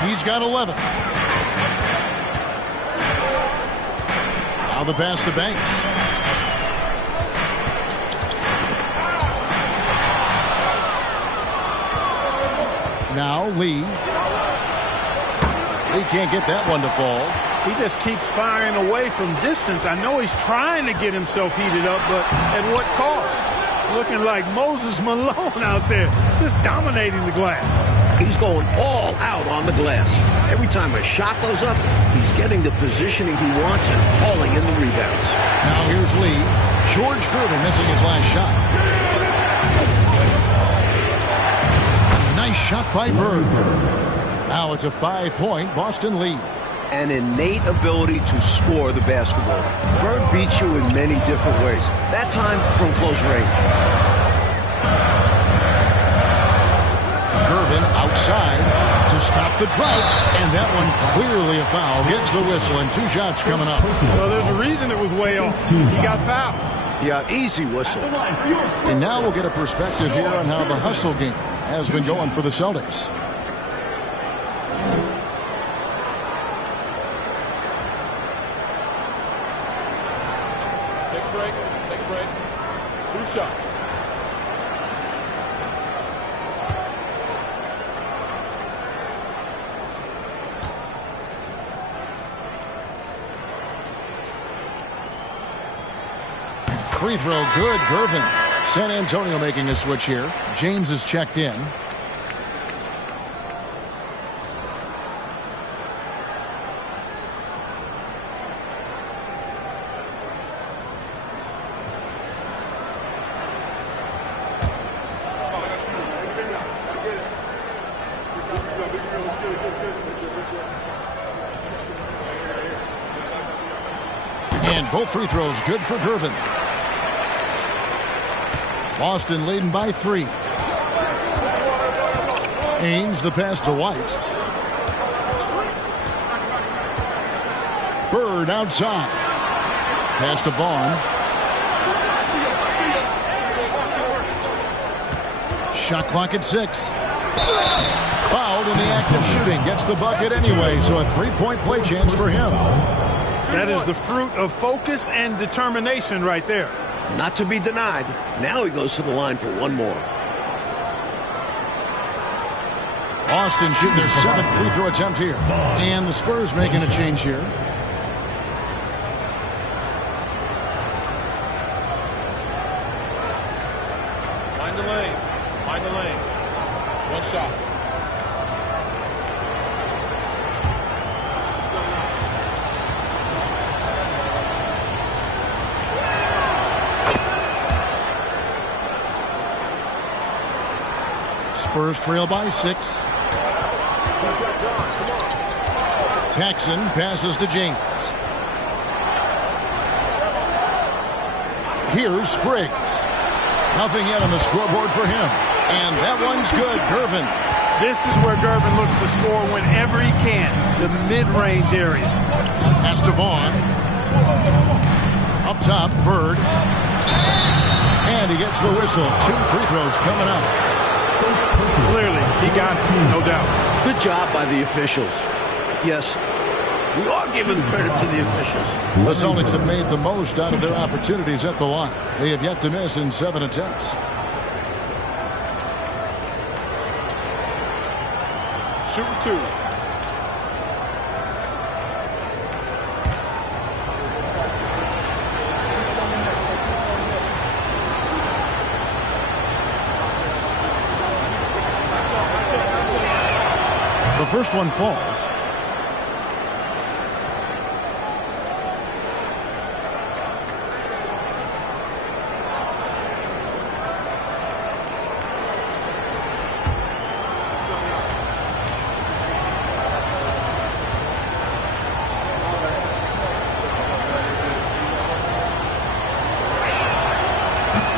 He's got 11. Now the pass to Banks. Now Lee. He can't get that one to fall. He just keeps firing away from distance. I know he's trying to get himself heated up, but at what cost? Looking like Moses Malone out there, just dominating the glass. He's going all out on the glass. Every time a shot goes up, he's getting the positioning he wants and hauling in the rebounds. Now here's Lee. George Gervin missing his last shot. A nice shot by Bird. Now it's a 5-point Boston lead. An innate ability to score the basketball. Bird beats you in many different ways. That time from close range. Gervin outside to stop the drought, and that one clearly a foul. Gets the whistle, and 2 shots coming up. Well, there's a reason it was way off. He got fouled. Yeah, easy whistle. And now we'll get a perspective here on how the hustle game has been going for the Celtics. Take a break. 2 shots. Free throw good. Gervin. San Antonio making a switch here. James is checked in. And both free throws good for Gervin. Boston leading by 3. Ainge the pass to White. Bird outside. Pass to Vaughn. Shot clock at 6. Fouled in the act of shooting. Gets the bucket anyway, so a 3-point play chance for him. That is the fruit of focus and determination right there. Not to be denied. Now he goes to the line for one more. Boston shooting their 7th free throw attempt here. And the Spurs making a change here. Mind the lanes. Mind the lanes. 1 shot. Spurs trail by 6. Paxson passes to James. Here's Spriggs. Nothing yet on the scoreboard for him. And that one's good. Gervin. This is where Gervin looks to score whenever he can. The mid-range area. Pass to Vaughn. Up top, Bird. And he gets the whistle. 2 free throws coming up. Clearly, he got it, no doubt. Good job by the officials. Yes, we are giving credit to the officials. The Celtics have made the most out of their opportunities at the line. They have yet to miss in 7 attempts. Shooting 2. The first one falls.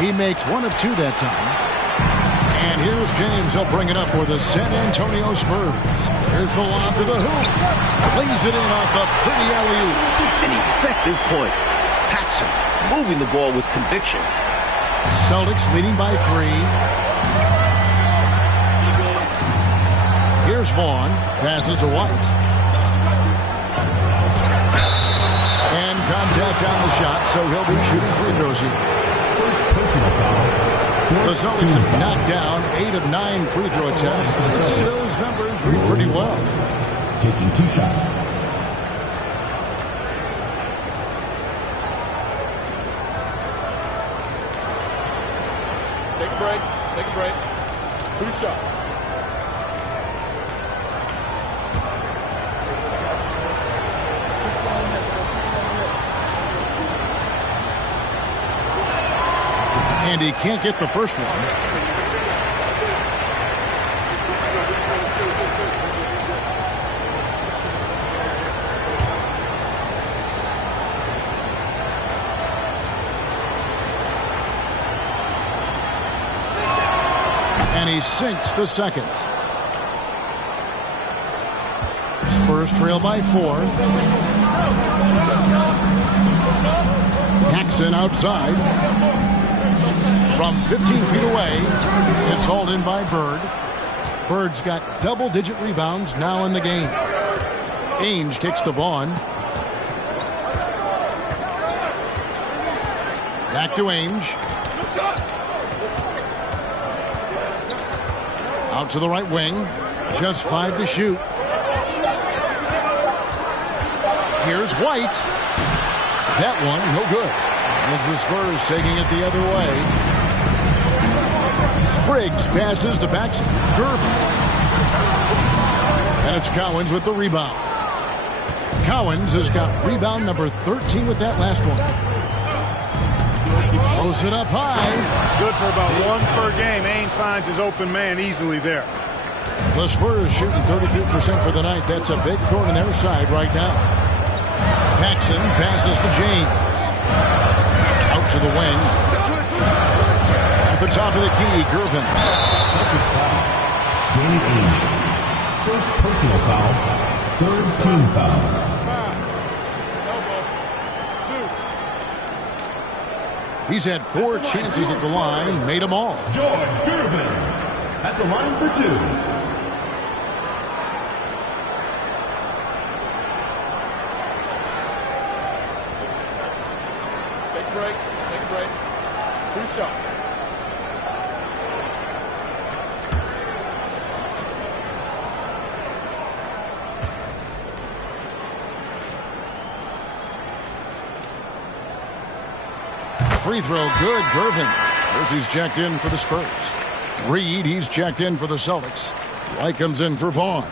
He makes 1 of 2 that time. And here's James. He'll bring it up for the San Antonio Spurs. Here's the lob to the hoop. Lays it in off the pretty alley-oop. An effective point. Paxson moving the ball with conviction. Celtics leading by 3. Here's Vaughn. Passes to White. And contact on the shot, so he'll be shooting free throws here. First personal foul. The Celtics have knocked down 8 of 9 free throw attempts. You see those numbers read pretty well. Taking 2 shots. Take a break. Take a break. 2 shots. And he can't get the first one. And he sinks the second. Spurs trail by 4. Paxson outside. From 15 feet away, it's hauled in by Bird. Bird's got double-digit rebounds now in the game. Ainge kicks to Vaughn. Back to Ainge. Out to the right wing. Just 5 to shoot. Here's White. That one, no good. It's the Spurs taking it the other way. Briggs passes to Paxson. Gervin. And it's Cowens with the rebound. Cowens has got rebound number 13 with that last one. Throws it up high. Good for about 1 per game. Ainge finds his open man easily there. The Spurs shooting 33% for the night. That's a big thorn in their side right now. Paxson passes to James. Out to the wing. At the top of the key, Gervin. Celtics foul. Danny Ainge. First personal foul. Third team foul. He's had 4 chances at the line, made them all. George Gervin at the line for 2. Take a break. Take a break. 2 shots. Free throw good, Gervin. First he's checked in for the Spurs. Reed, he's checked in for the Celtics. White comes in for Vaughn.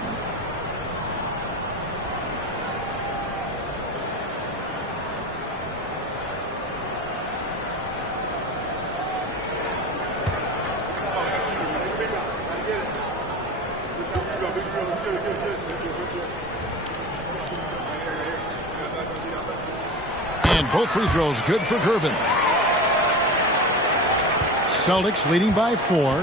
And both free throws good for Gervin. Celtics leading by 4.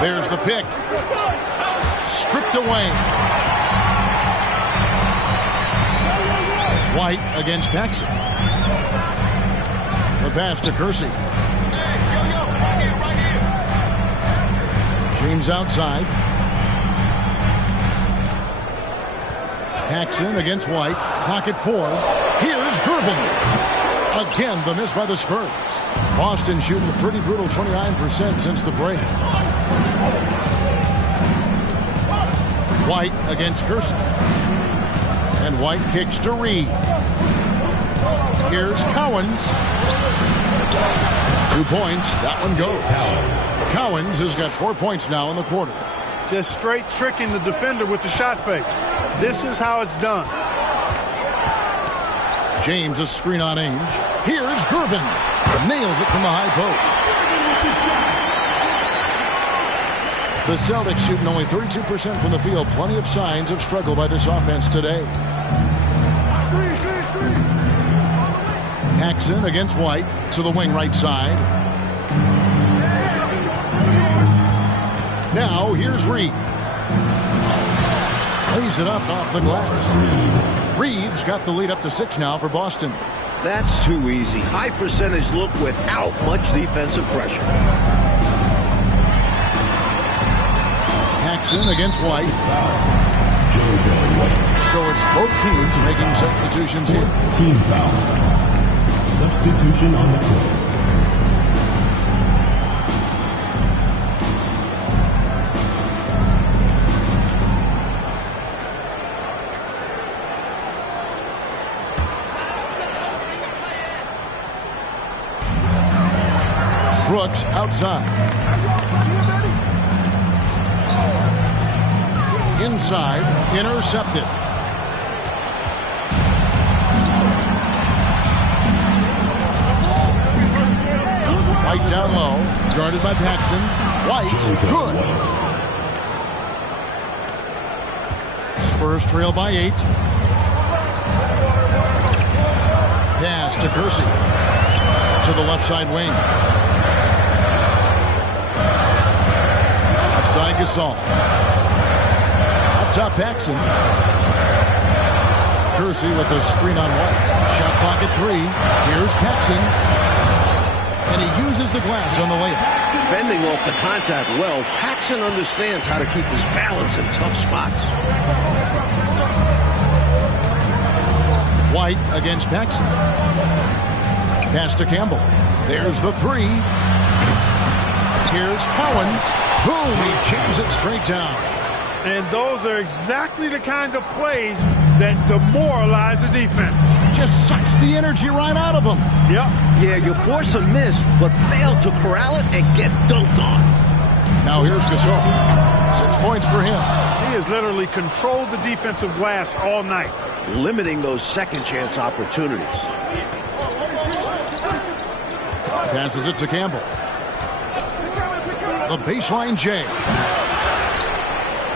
There's the pick. Stripped away. White against Paxson. The pass to Kersey. James outside. Paxson against White. Clock at 4. Here's Gervin. Again, the miss by the Spurs. Boston shooting a pretty brutal 29% since the break. White against Kersey. And White kicks to Reed. Here's Cowens. 2 points. That one goes. Cowens has got 4 points now in the quarter. Just straight tricking the defender with the shot fake. This is how it's done. James a screen on Ainge. Here's Gervin. Nails it from the high post. The Celtics shooting only 32% from the field. Plenty of signs of struggle by this offense today. Paxson against White to the wing right side. Now here's Reed. Lays it up off the glass. Reed's got the lead up to 6 now for Boston. That's too easy. High percentage look without much defensive pressure. Paxson against White. So it's both teams making substitutions here. Team foul. Substitution on the court. Brooks outside. Inside, intercepted. White down low, guarded by Paxson. White, good. Spurs trail by 8. Pass to Kersey. To the left side wing. Outside Gasol. Up top Paxson. Kersey with the screen on White. Shot clock at 3. Here's Paxson. And he uses the glass on the layup. Fending off the contact well, Paxson understands how to keep his balance in tough spots. White against Paxson. Pass to Campbell. There's the 3. Here's Collins. Boom, he jams it straight down. And those are exactly the kinds of plays that demoralize the defense. Just sucks the energy right out of him. Yep. Yeah, you force a miss, but fail to corral it and get dunked on. Now here's Gasol. 6 points for him. He has literally controlled the defensive glass all night. Limiting those second chance opportunities. Passes it to Campbell. The baseline J.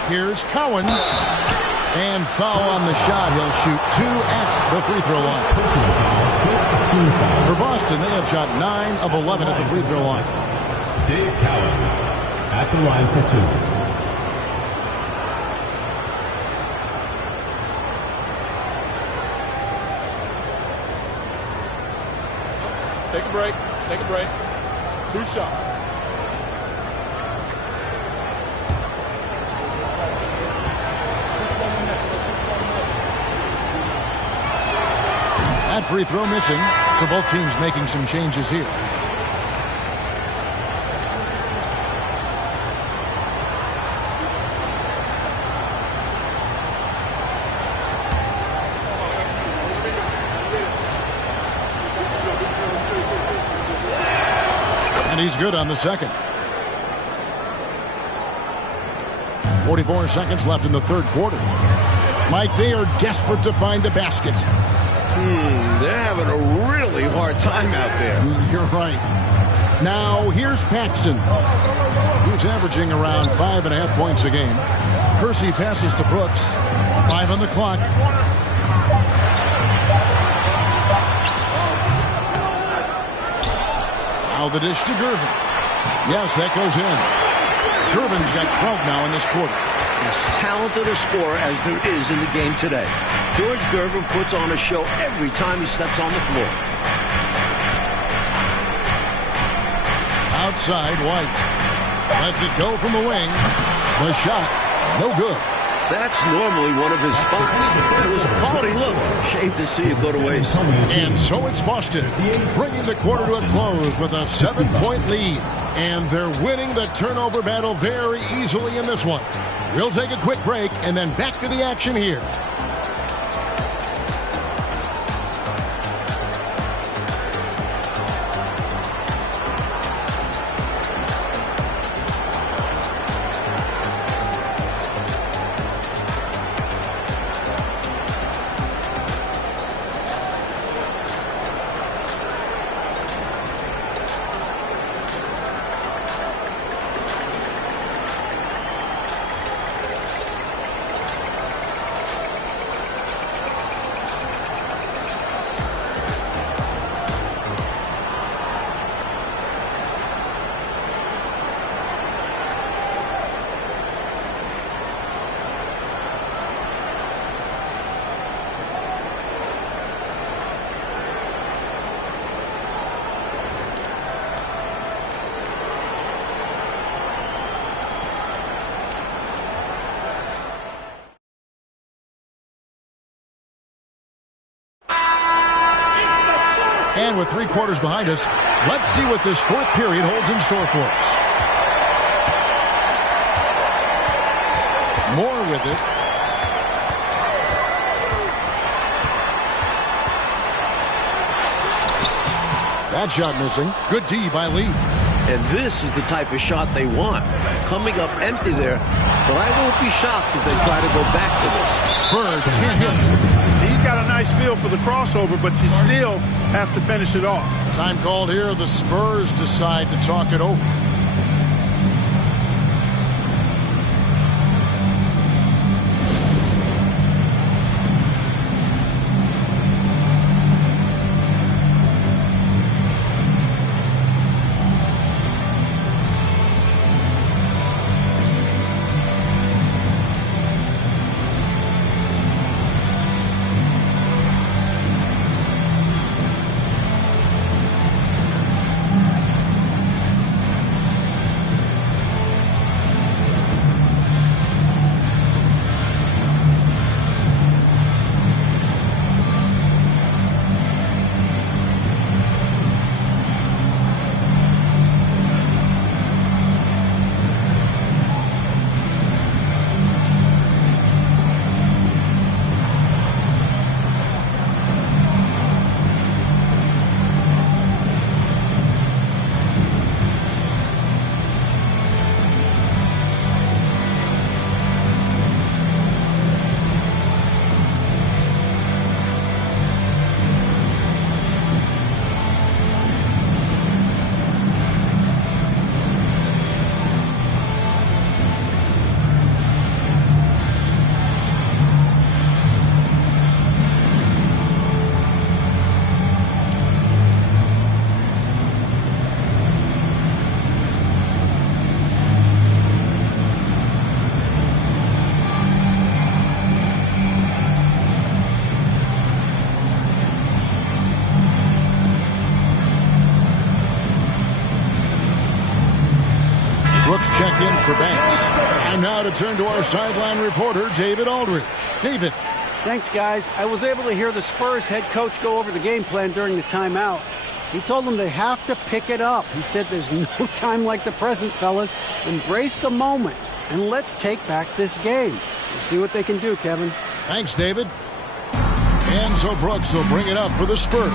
Here's Cowens. And foul on the shot. He'll shoot 2 at the free throw line. For Boston, they have shot 9 of 11 at the free throw line. Dave Cowens at the line for 2. Take a break. Take a break. 2 shots. That free throw missing, so both teams making some changes here. And he's good on the second. 44 seconds left in the third quarter. Mike, they are desperate to find a basket. They're having a really hard time out there. You're right. Now, here's Paxson. He's averaging around 5.5 points a game. Kersey passes to Brooks. 5 on the clock. Now the dish to Gervin. Yes, that goes in. Gervin's got 12 now in this quarter. As talented a scorer as there is in the game today. George Gervin puts on a show every time he steps on the floor. Outside, White. Lets it go from the wing. The shot, no good. That's normally one of his spots. It was a quality look. Shame to see it go to waste. And so it's Boston, bringing the quarter to a close with a 7-point lead. And they're winning the turnover battle very easily in this one. We'll take a quick break and then back to the action here. And with 3 quarters behind us, let's see what this fourth period holds in store for us. Moore with it. That shot missing. Good D by Lee. And this is the type of shot they want. Coming up empty there, but I won't be shocked if they try to go back to this. Bird can't hit. He's got a nice feel for the crossover, but you still have to finish it off. Time called here. The Spurs decide to talk it over. Check in for Banks. And now to turn to our sideline reporter, David Aldridge. David. Thanks, guys. I was able to hear the Spurs head coach go over the game plan during the timeout. He told them they have to pick it up. He said there's no time like the present, fellas. Embrace the moment, and let's take back this game. We'll see what they can do, Kevin. Thanks, David. And so Brooks will bring it up for the Spurs.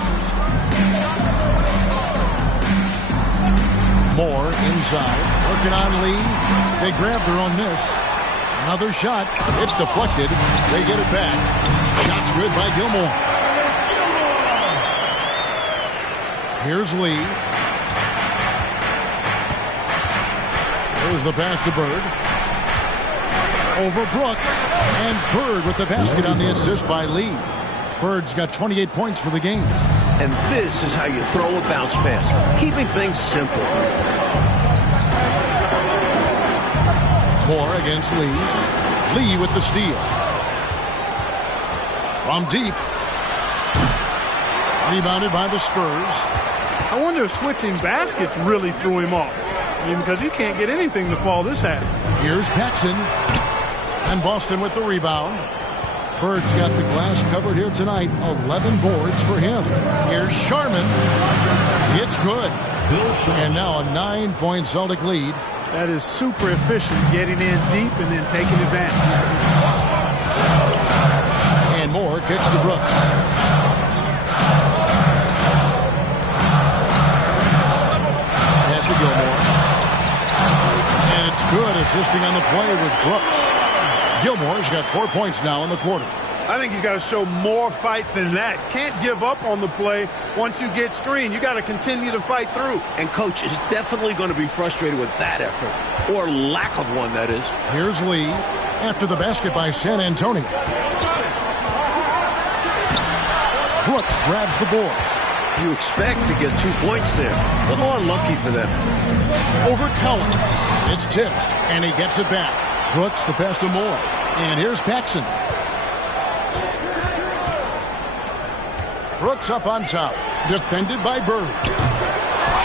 Moore inside. Working on Lee. They grab their own miss. Another shot. It's deflected. They get it back. Shot's good by Gilmore. Here's Lee. There's the pass to Bird. Over Brooks. And Bird with the basket on the assist by Lee. Bird's got 28 points for the game. And this is how you throw a bounce pass. Keeping things simple. Moore against Lee. Lee with the steal. From deep. Rebounded by the Spurs. I wonder if switching baskets really threw him off. I mean, because he can't get anything to fall this half. Here's Paxson. And Boston with the rebound. Bird's got the glass covered here tonight. 11 boards for him. Here's Sharman. It's good. And now a 9-point Celtic lead. That is super efficient, getting in deep and then taking advantage. And Moore kicks to Brooks. Pass to Gilmore. And it's good, assisting on the play with Brooks. Gilmore's got 4 points now in the quarter. I think he's got to show more fight than that. Can't give up on the play once you get screened. You got to continue to fight through. And coach is definitely going to be frustrated with that effort, or lack of one, that is. Here's Lee after the basket by San Antonio. Brooks grabs the board. You expect to get 2 points there. A little unlucky for them. Over Collins. It's tipped, and he gets it back. Brooks the pass to Moore. And here's Paxson. Brooks up on top. Defended by Bird.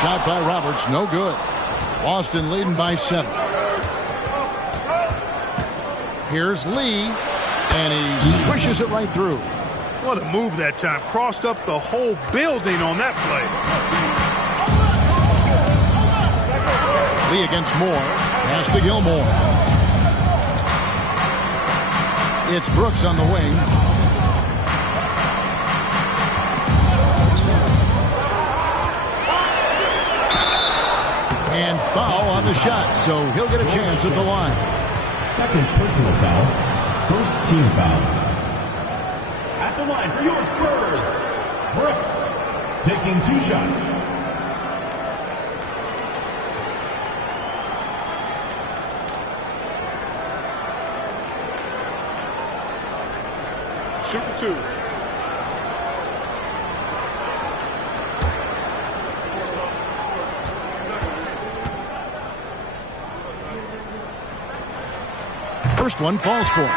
Shot by Roberts. No good. Boston leading by 7. Here's Lee. And he swishes it right through. What a move that time. Crossed up the whole building on that play. Lee against Moore. Pass to Gilmore. It's Brooks on the wing. And foul on the shot, so he'll get a chance at the line. Second personal foul. First team foul. At the line for your Spurs, Brooks taking 2 shots. Shooting 2. First one falls for him.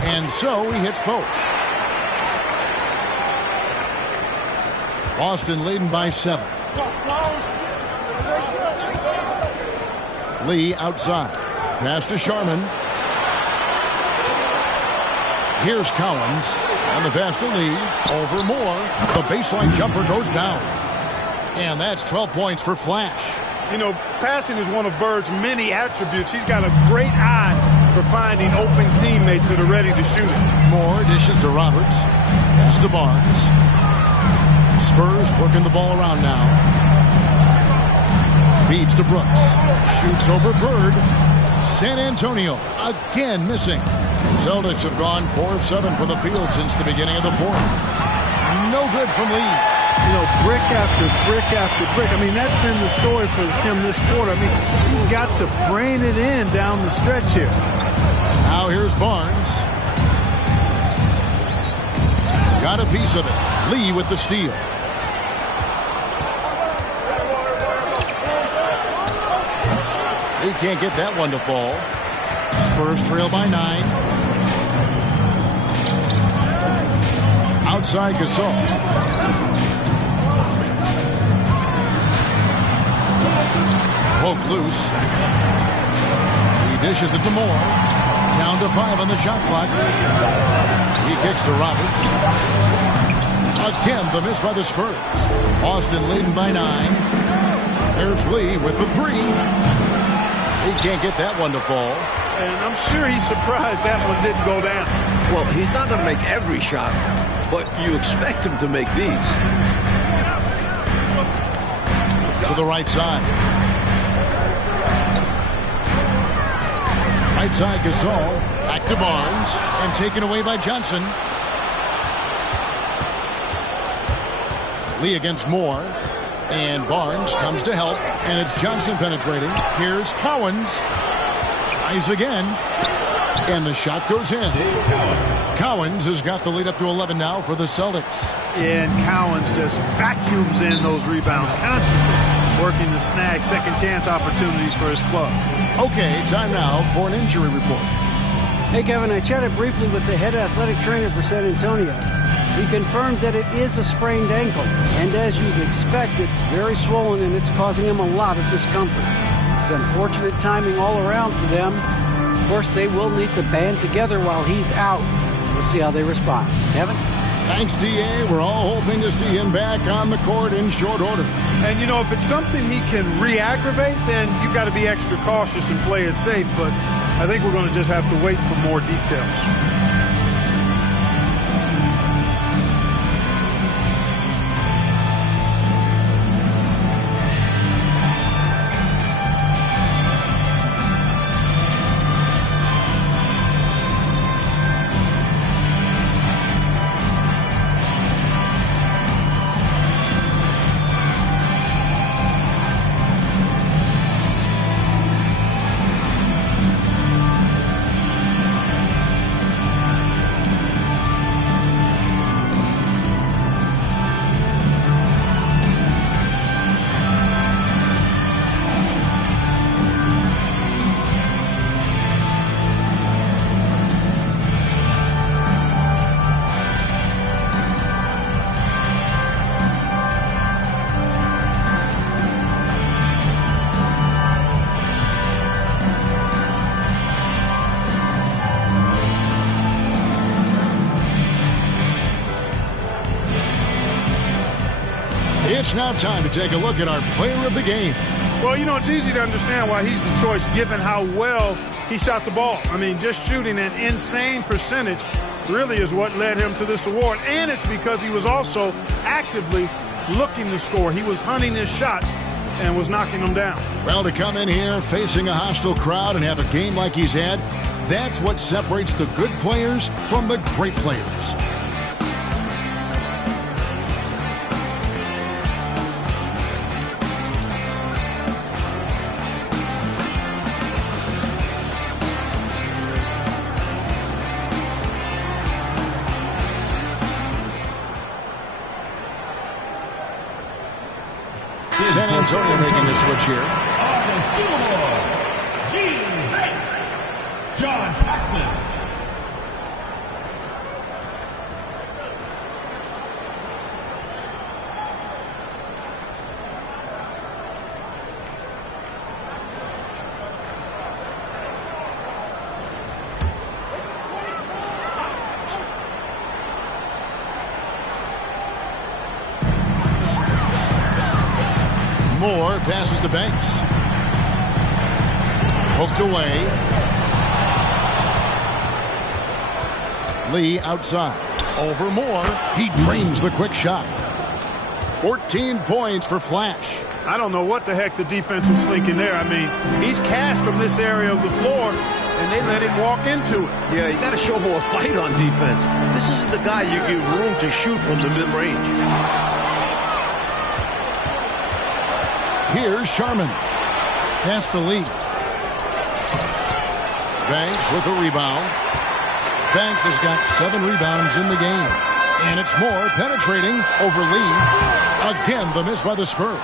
And so he hits both. Boston leading by 7. Lee outside. Pass to Sharman. Here's Collins. On the pass to Lee. Over Moore. The baseline jumper goes down. And that's 12 points for Flash. You know, passing is one of Bird's many attributes. He's got a great eye for finding open teammates that are ready to shoot it. Moore dishes to Roberts. Pass to Barnes. Spurs working the ball around now. Feeds to Brooks. Shoots over Bird. San Antonio again missing. Celtics have gone 4 of 7 from the field since the beginning of the 4th. No good from Lee. You know, brick after brick after brick. I mean, that's been the story for him this quarter. I mean, he's got to brain it in down the stretch here. Now here's Barnes. Got a piece of it. Lee with the steal. He can't get that one to fall. Spurs trail by 9. Outside Gasol. Poke loose. He dishes it to Moore. Down to 5 on the shot clock. He kicks to Roberts. Again, the miss by the Spurs. Boston leading by 9. There's Lee with the 3. He can't get that one to fall. And I'm sure he's surprised that one didn't go down. Well, he's not going to make every shot, but you expect him to make these. To the right side. Right side Gasol. Back to Barnes. And taken away by Johnson. Lee against Moore. And Barnes comes to help. And it's Johnson penetrating. Here's Cowens. Tries again. And the shot goes in. Cowens has got the lead up to 11 now for the Celtics. And Cowens just vacuums in those rebounds constantly, working to snag second chance opportunities for his club. Okay, time now for an injury report. Hey, Kevin, I chatted briefly with the head athletic trainer for San Antonio. He confirms that it is a sprained ankle, and as you'd expect, it's very swollen and it's causing him a lot of discomfort. It's unfortunate timing all around for them. Of course, they will need to band together while he's out. We'll see how they respond. Kevin? Thanks, D.A. We're all hoping to see him back on the court in short order. And, you know, if it's something he can re-aggravate, then you've got to be extra cautious and play it safe. But I think we're going to just have to wait for more details. It's now time to take a look at our player of the game. Well, you know, it's easy to understand why he's the choice given how well he shot the ball. I mean, just shooting an insane percentage really is what led him to this award. And it's because he was also actively looking to score. He was hunting his shots and was knocking them down. Well, to come in here facing a hostile crowd and have a game like he's had, that's what separates the good players from the great players. San Antonio making a switch here. August Gilmore, Gene Banks, John Paxson. Moore passes to Banks. Hooked away. Lee outside. Over Moore. He drains the quick shot. 14 points for Flash. I don't know what the heck the defense was thinking there. I mean, he's cast from this area of the floor, and they let him walk into it. Yeah, you got to show more fight on defense. This isn't the guy you give room to shoot from the mid-range. Here's Sharman. Pass to Lee. Banks with a rebound. Banks has got 7 rebounds in the game. And it's Moore penetrating over Lee. Again, the miss by the Spurs.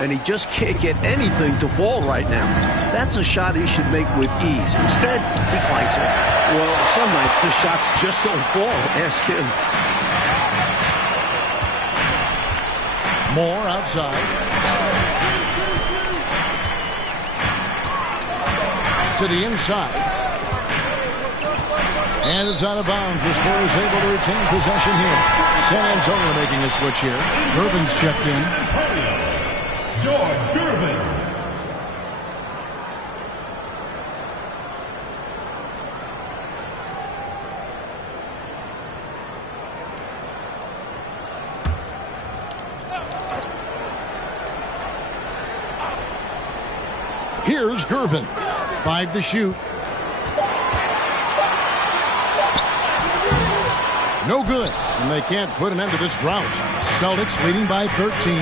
And he just can't get anything to fall right now. That's a shot he should make with ease. Instead, he clanks it. Well, some nights the shots just don't fall. Ask him. Moore outside. To the inside. And it's out of bounds. The Spurs able to retain possession here. San Antonio making a switch here. Gervin's checked in. George Gervin. Here's Gervin. 5 to shoot. No good. And they can't put an end to this drought. Celtics leading by 13.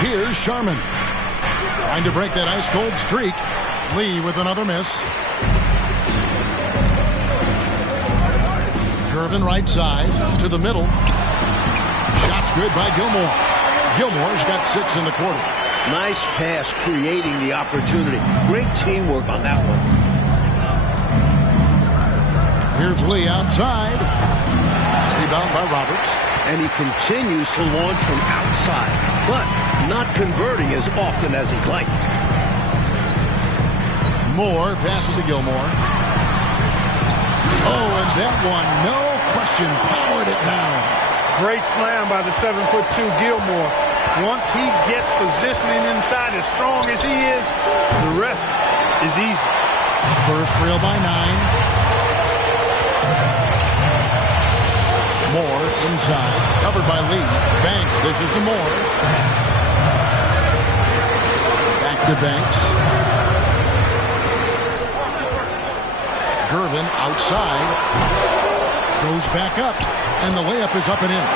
Here's Sharman. Trying to break that ice-cold streak. Lee with another miss. Gervin right side to the middle. Shots good by Gilmore. Gilmore's got 6 in the quarter. Nice pass creating the opportunity. Great teamwork on that one. Here's Lee outside. Rebound by Roberts. And he continues to launch from outside, but not converting as often as he'd like. Moore passes to Gilmore. Oh, and that one, no question, powered it down. Great slam by the 7'2" Gilmore. Once he gets positioning inside as strong as he is, the rest is easy. Spurs trail by 9. Moore inside, covered by Lee. Banks dishes to Moore. Back to Banks. Gervin outside. Goes back up, and the layup is up and in.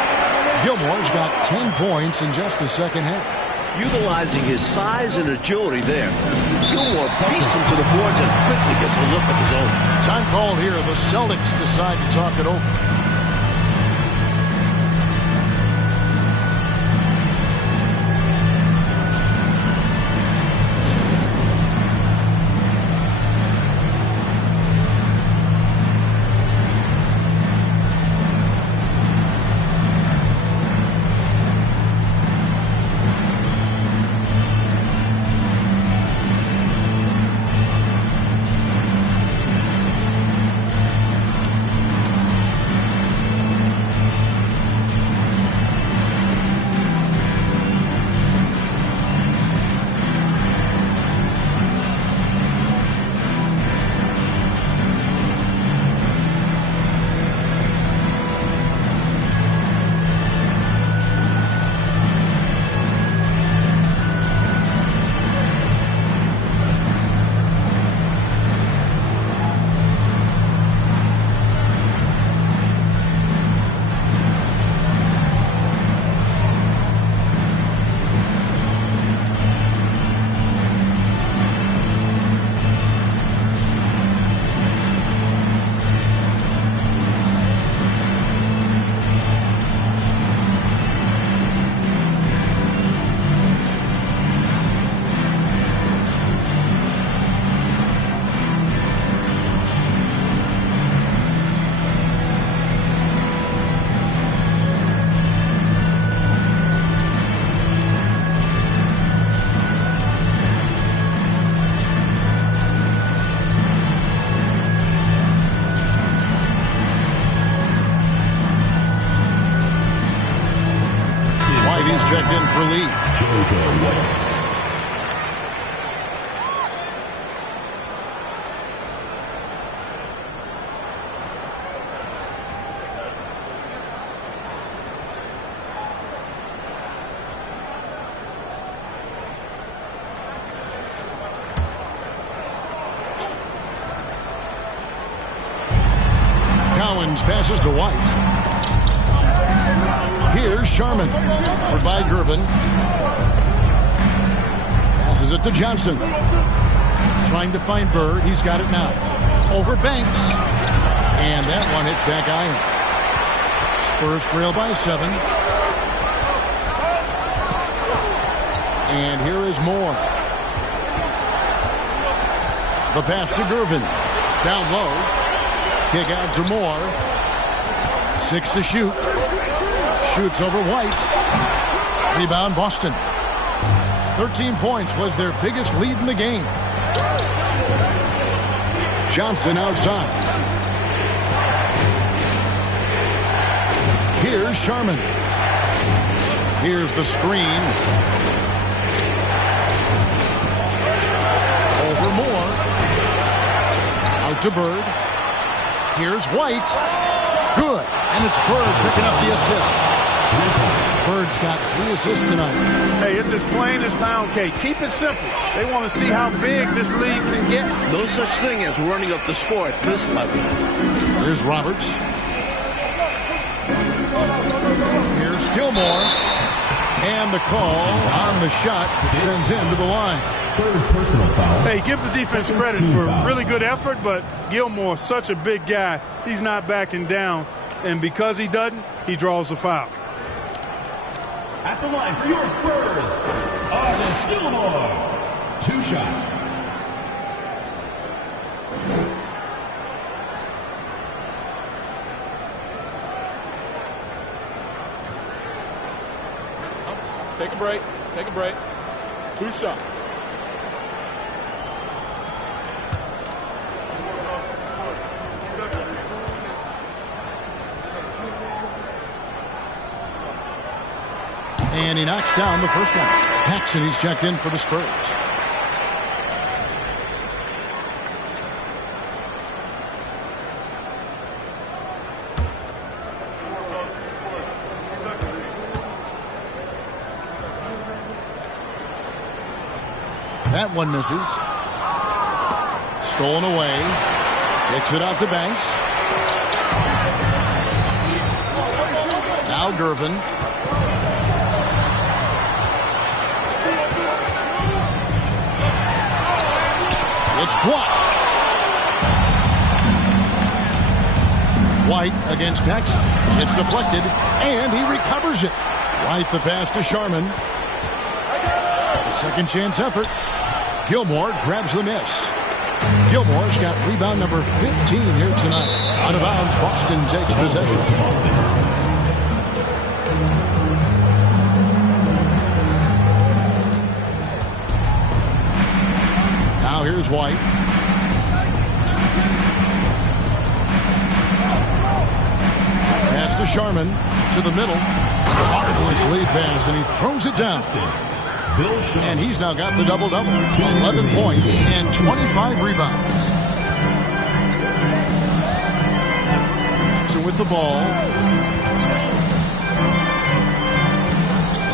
Gilmore's got 10 points in just the second half. Utilizing his size and agility there. Gilmore beats him to the boards and quickly gets a look of his own. Time called here. The Celtics decide to talk it over. Mojo White. Passes to White. Here's Sharman. Covered by Gervin. Passes it to Johnson. Trying to find Bird. He's got it now. Over Banks. And that one hits back iron. Spurs trail by 7. And here is Moore. The pass to Gervin. Down low. Kick out to Moore. 6 to shoot. Shoots over White. Rebound Boston. 13 points was their biggest lead in the game. Johnson outside. Here's Sharman. Here's the screen. Over Moore. Out to Bird. Here's White. Good. And it's Bird picking up the assist. Bird's got 3 assists tonight. Hey, it's as plain as pound cake. Keep it simple. They want to see how big this league can get. No such thing as running up the score at this level. Here's Roberts. Here's Gilmore. And the call on the shot sends him to the line. Third personal foul. Hey, give the defense credit for really good effort, but Gilmore, such a big guy, he's not backing down. And because he doesn't, he draws the foul. At the line for your Spurs, Artis Gilmore. 2 shots. Take a break. Take a break. 2 shots. And he knocks down the first one. Paxson, he's checked in for the Spurs. That one misses. Stolen away. Kicks it out to Banks. Now Gervin. It's blocked. White against Paxson. It's deflected, and he recovers it. White the pass to Sharman. A second chance effort. Gilmore grabs the miss. Gilmore's got rebound number 15 here tonight. Out of bounds, Boston takes possession. Now here's White. Pass to Sharman. To the middle. Marvelous lead pass, and he throws it down. And he's now got the double-double. 11 points and 25 rebounds. Jackson with the ball.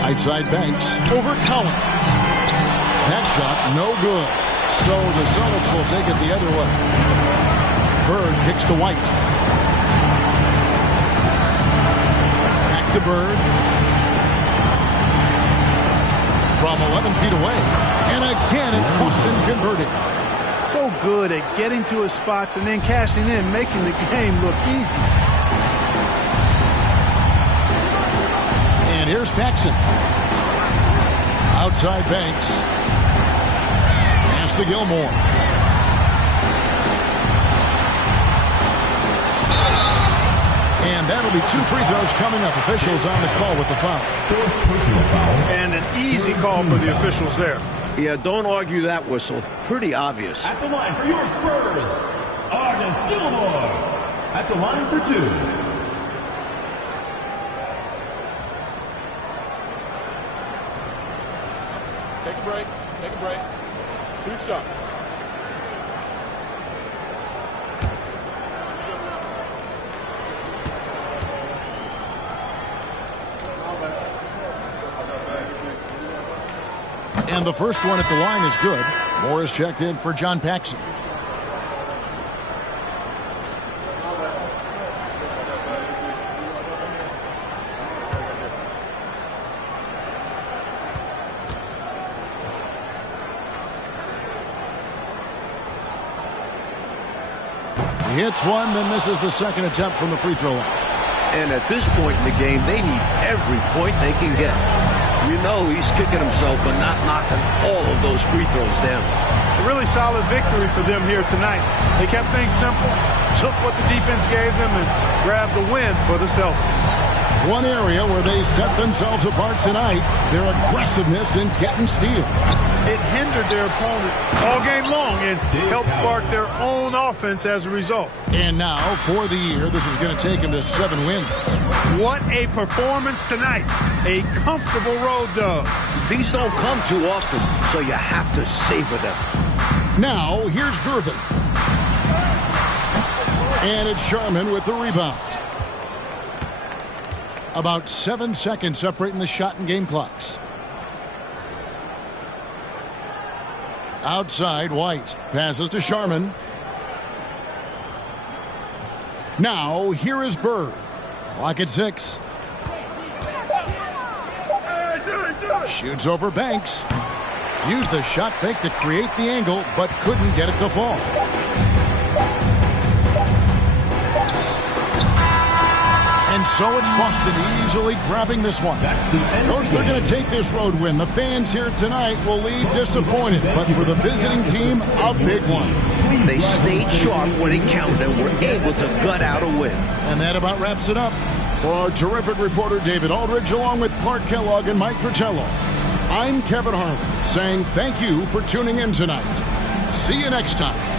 Outside Banks. Over Collins. That shot, no good. So the Celtics will take it the other way. Bird kicks to White. Back to Bird. From 11 feet away. And again, it's Boston converting. So good at getting to his spots and then cashing in, making the game look easy. And here's Paxson. Outside Banks. Pass to Gilmore. And that'll be 2 free throws coming up. Officials on the call with the foul. And an easy call for the officials there. Yeah, don't argue that whistle. Pretty obvious. At the line for your Spurs, Artis Gilmore. At the line for 2. Take a break. Take a break. 2 shots. And the first one at the line is good. Moore is checked in for John Paxson. He hits one, then misses the second attempt from the free throw line. And at this point in the game, they need every point they can get. You know he's kicking himself for not knocking all of those free throws down. A really solid victory for them here tonight. They kept things simple, took what the defense gave them, and grabbed the win for the Celtics. One area where they set themselves apart tonight, their aggressiveness in getting steals. It hindered their opponent all game long and helped spark their own offense as a result. And now, for the year, this is going to take them to 7 wins. What a performance tonight. A comfortable road dub. These don't come too often, so you have to savor them. Now, here's Gervin. And it's Sharman with the rebound. About 7 seconds separating the shot and game clocks. Outside, White passes to Sharman. Now, here is Bird. Clock at 6. Shoots over Banks. Used the shot fake to create the angle, but couldn't get it to fall. And so it's Boston easily grabbing this one. Coach, they're going to take this road win. The fans here tonight will leave disappointed, but for the visiting team, a big one. They stayed sharp when it counted and were able to gut out a win. And that about wraps it up. For our terrific reporter, David Aldridge, along with Clark Kellogg and Mike Fratello, I'm Kevin Harlan saying thank you for tuning in tonight. See you next time.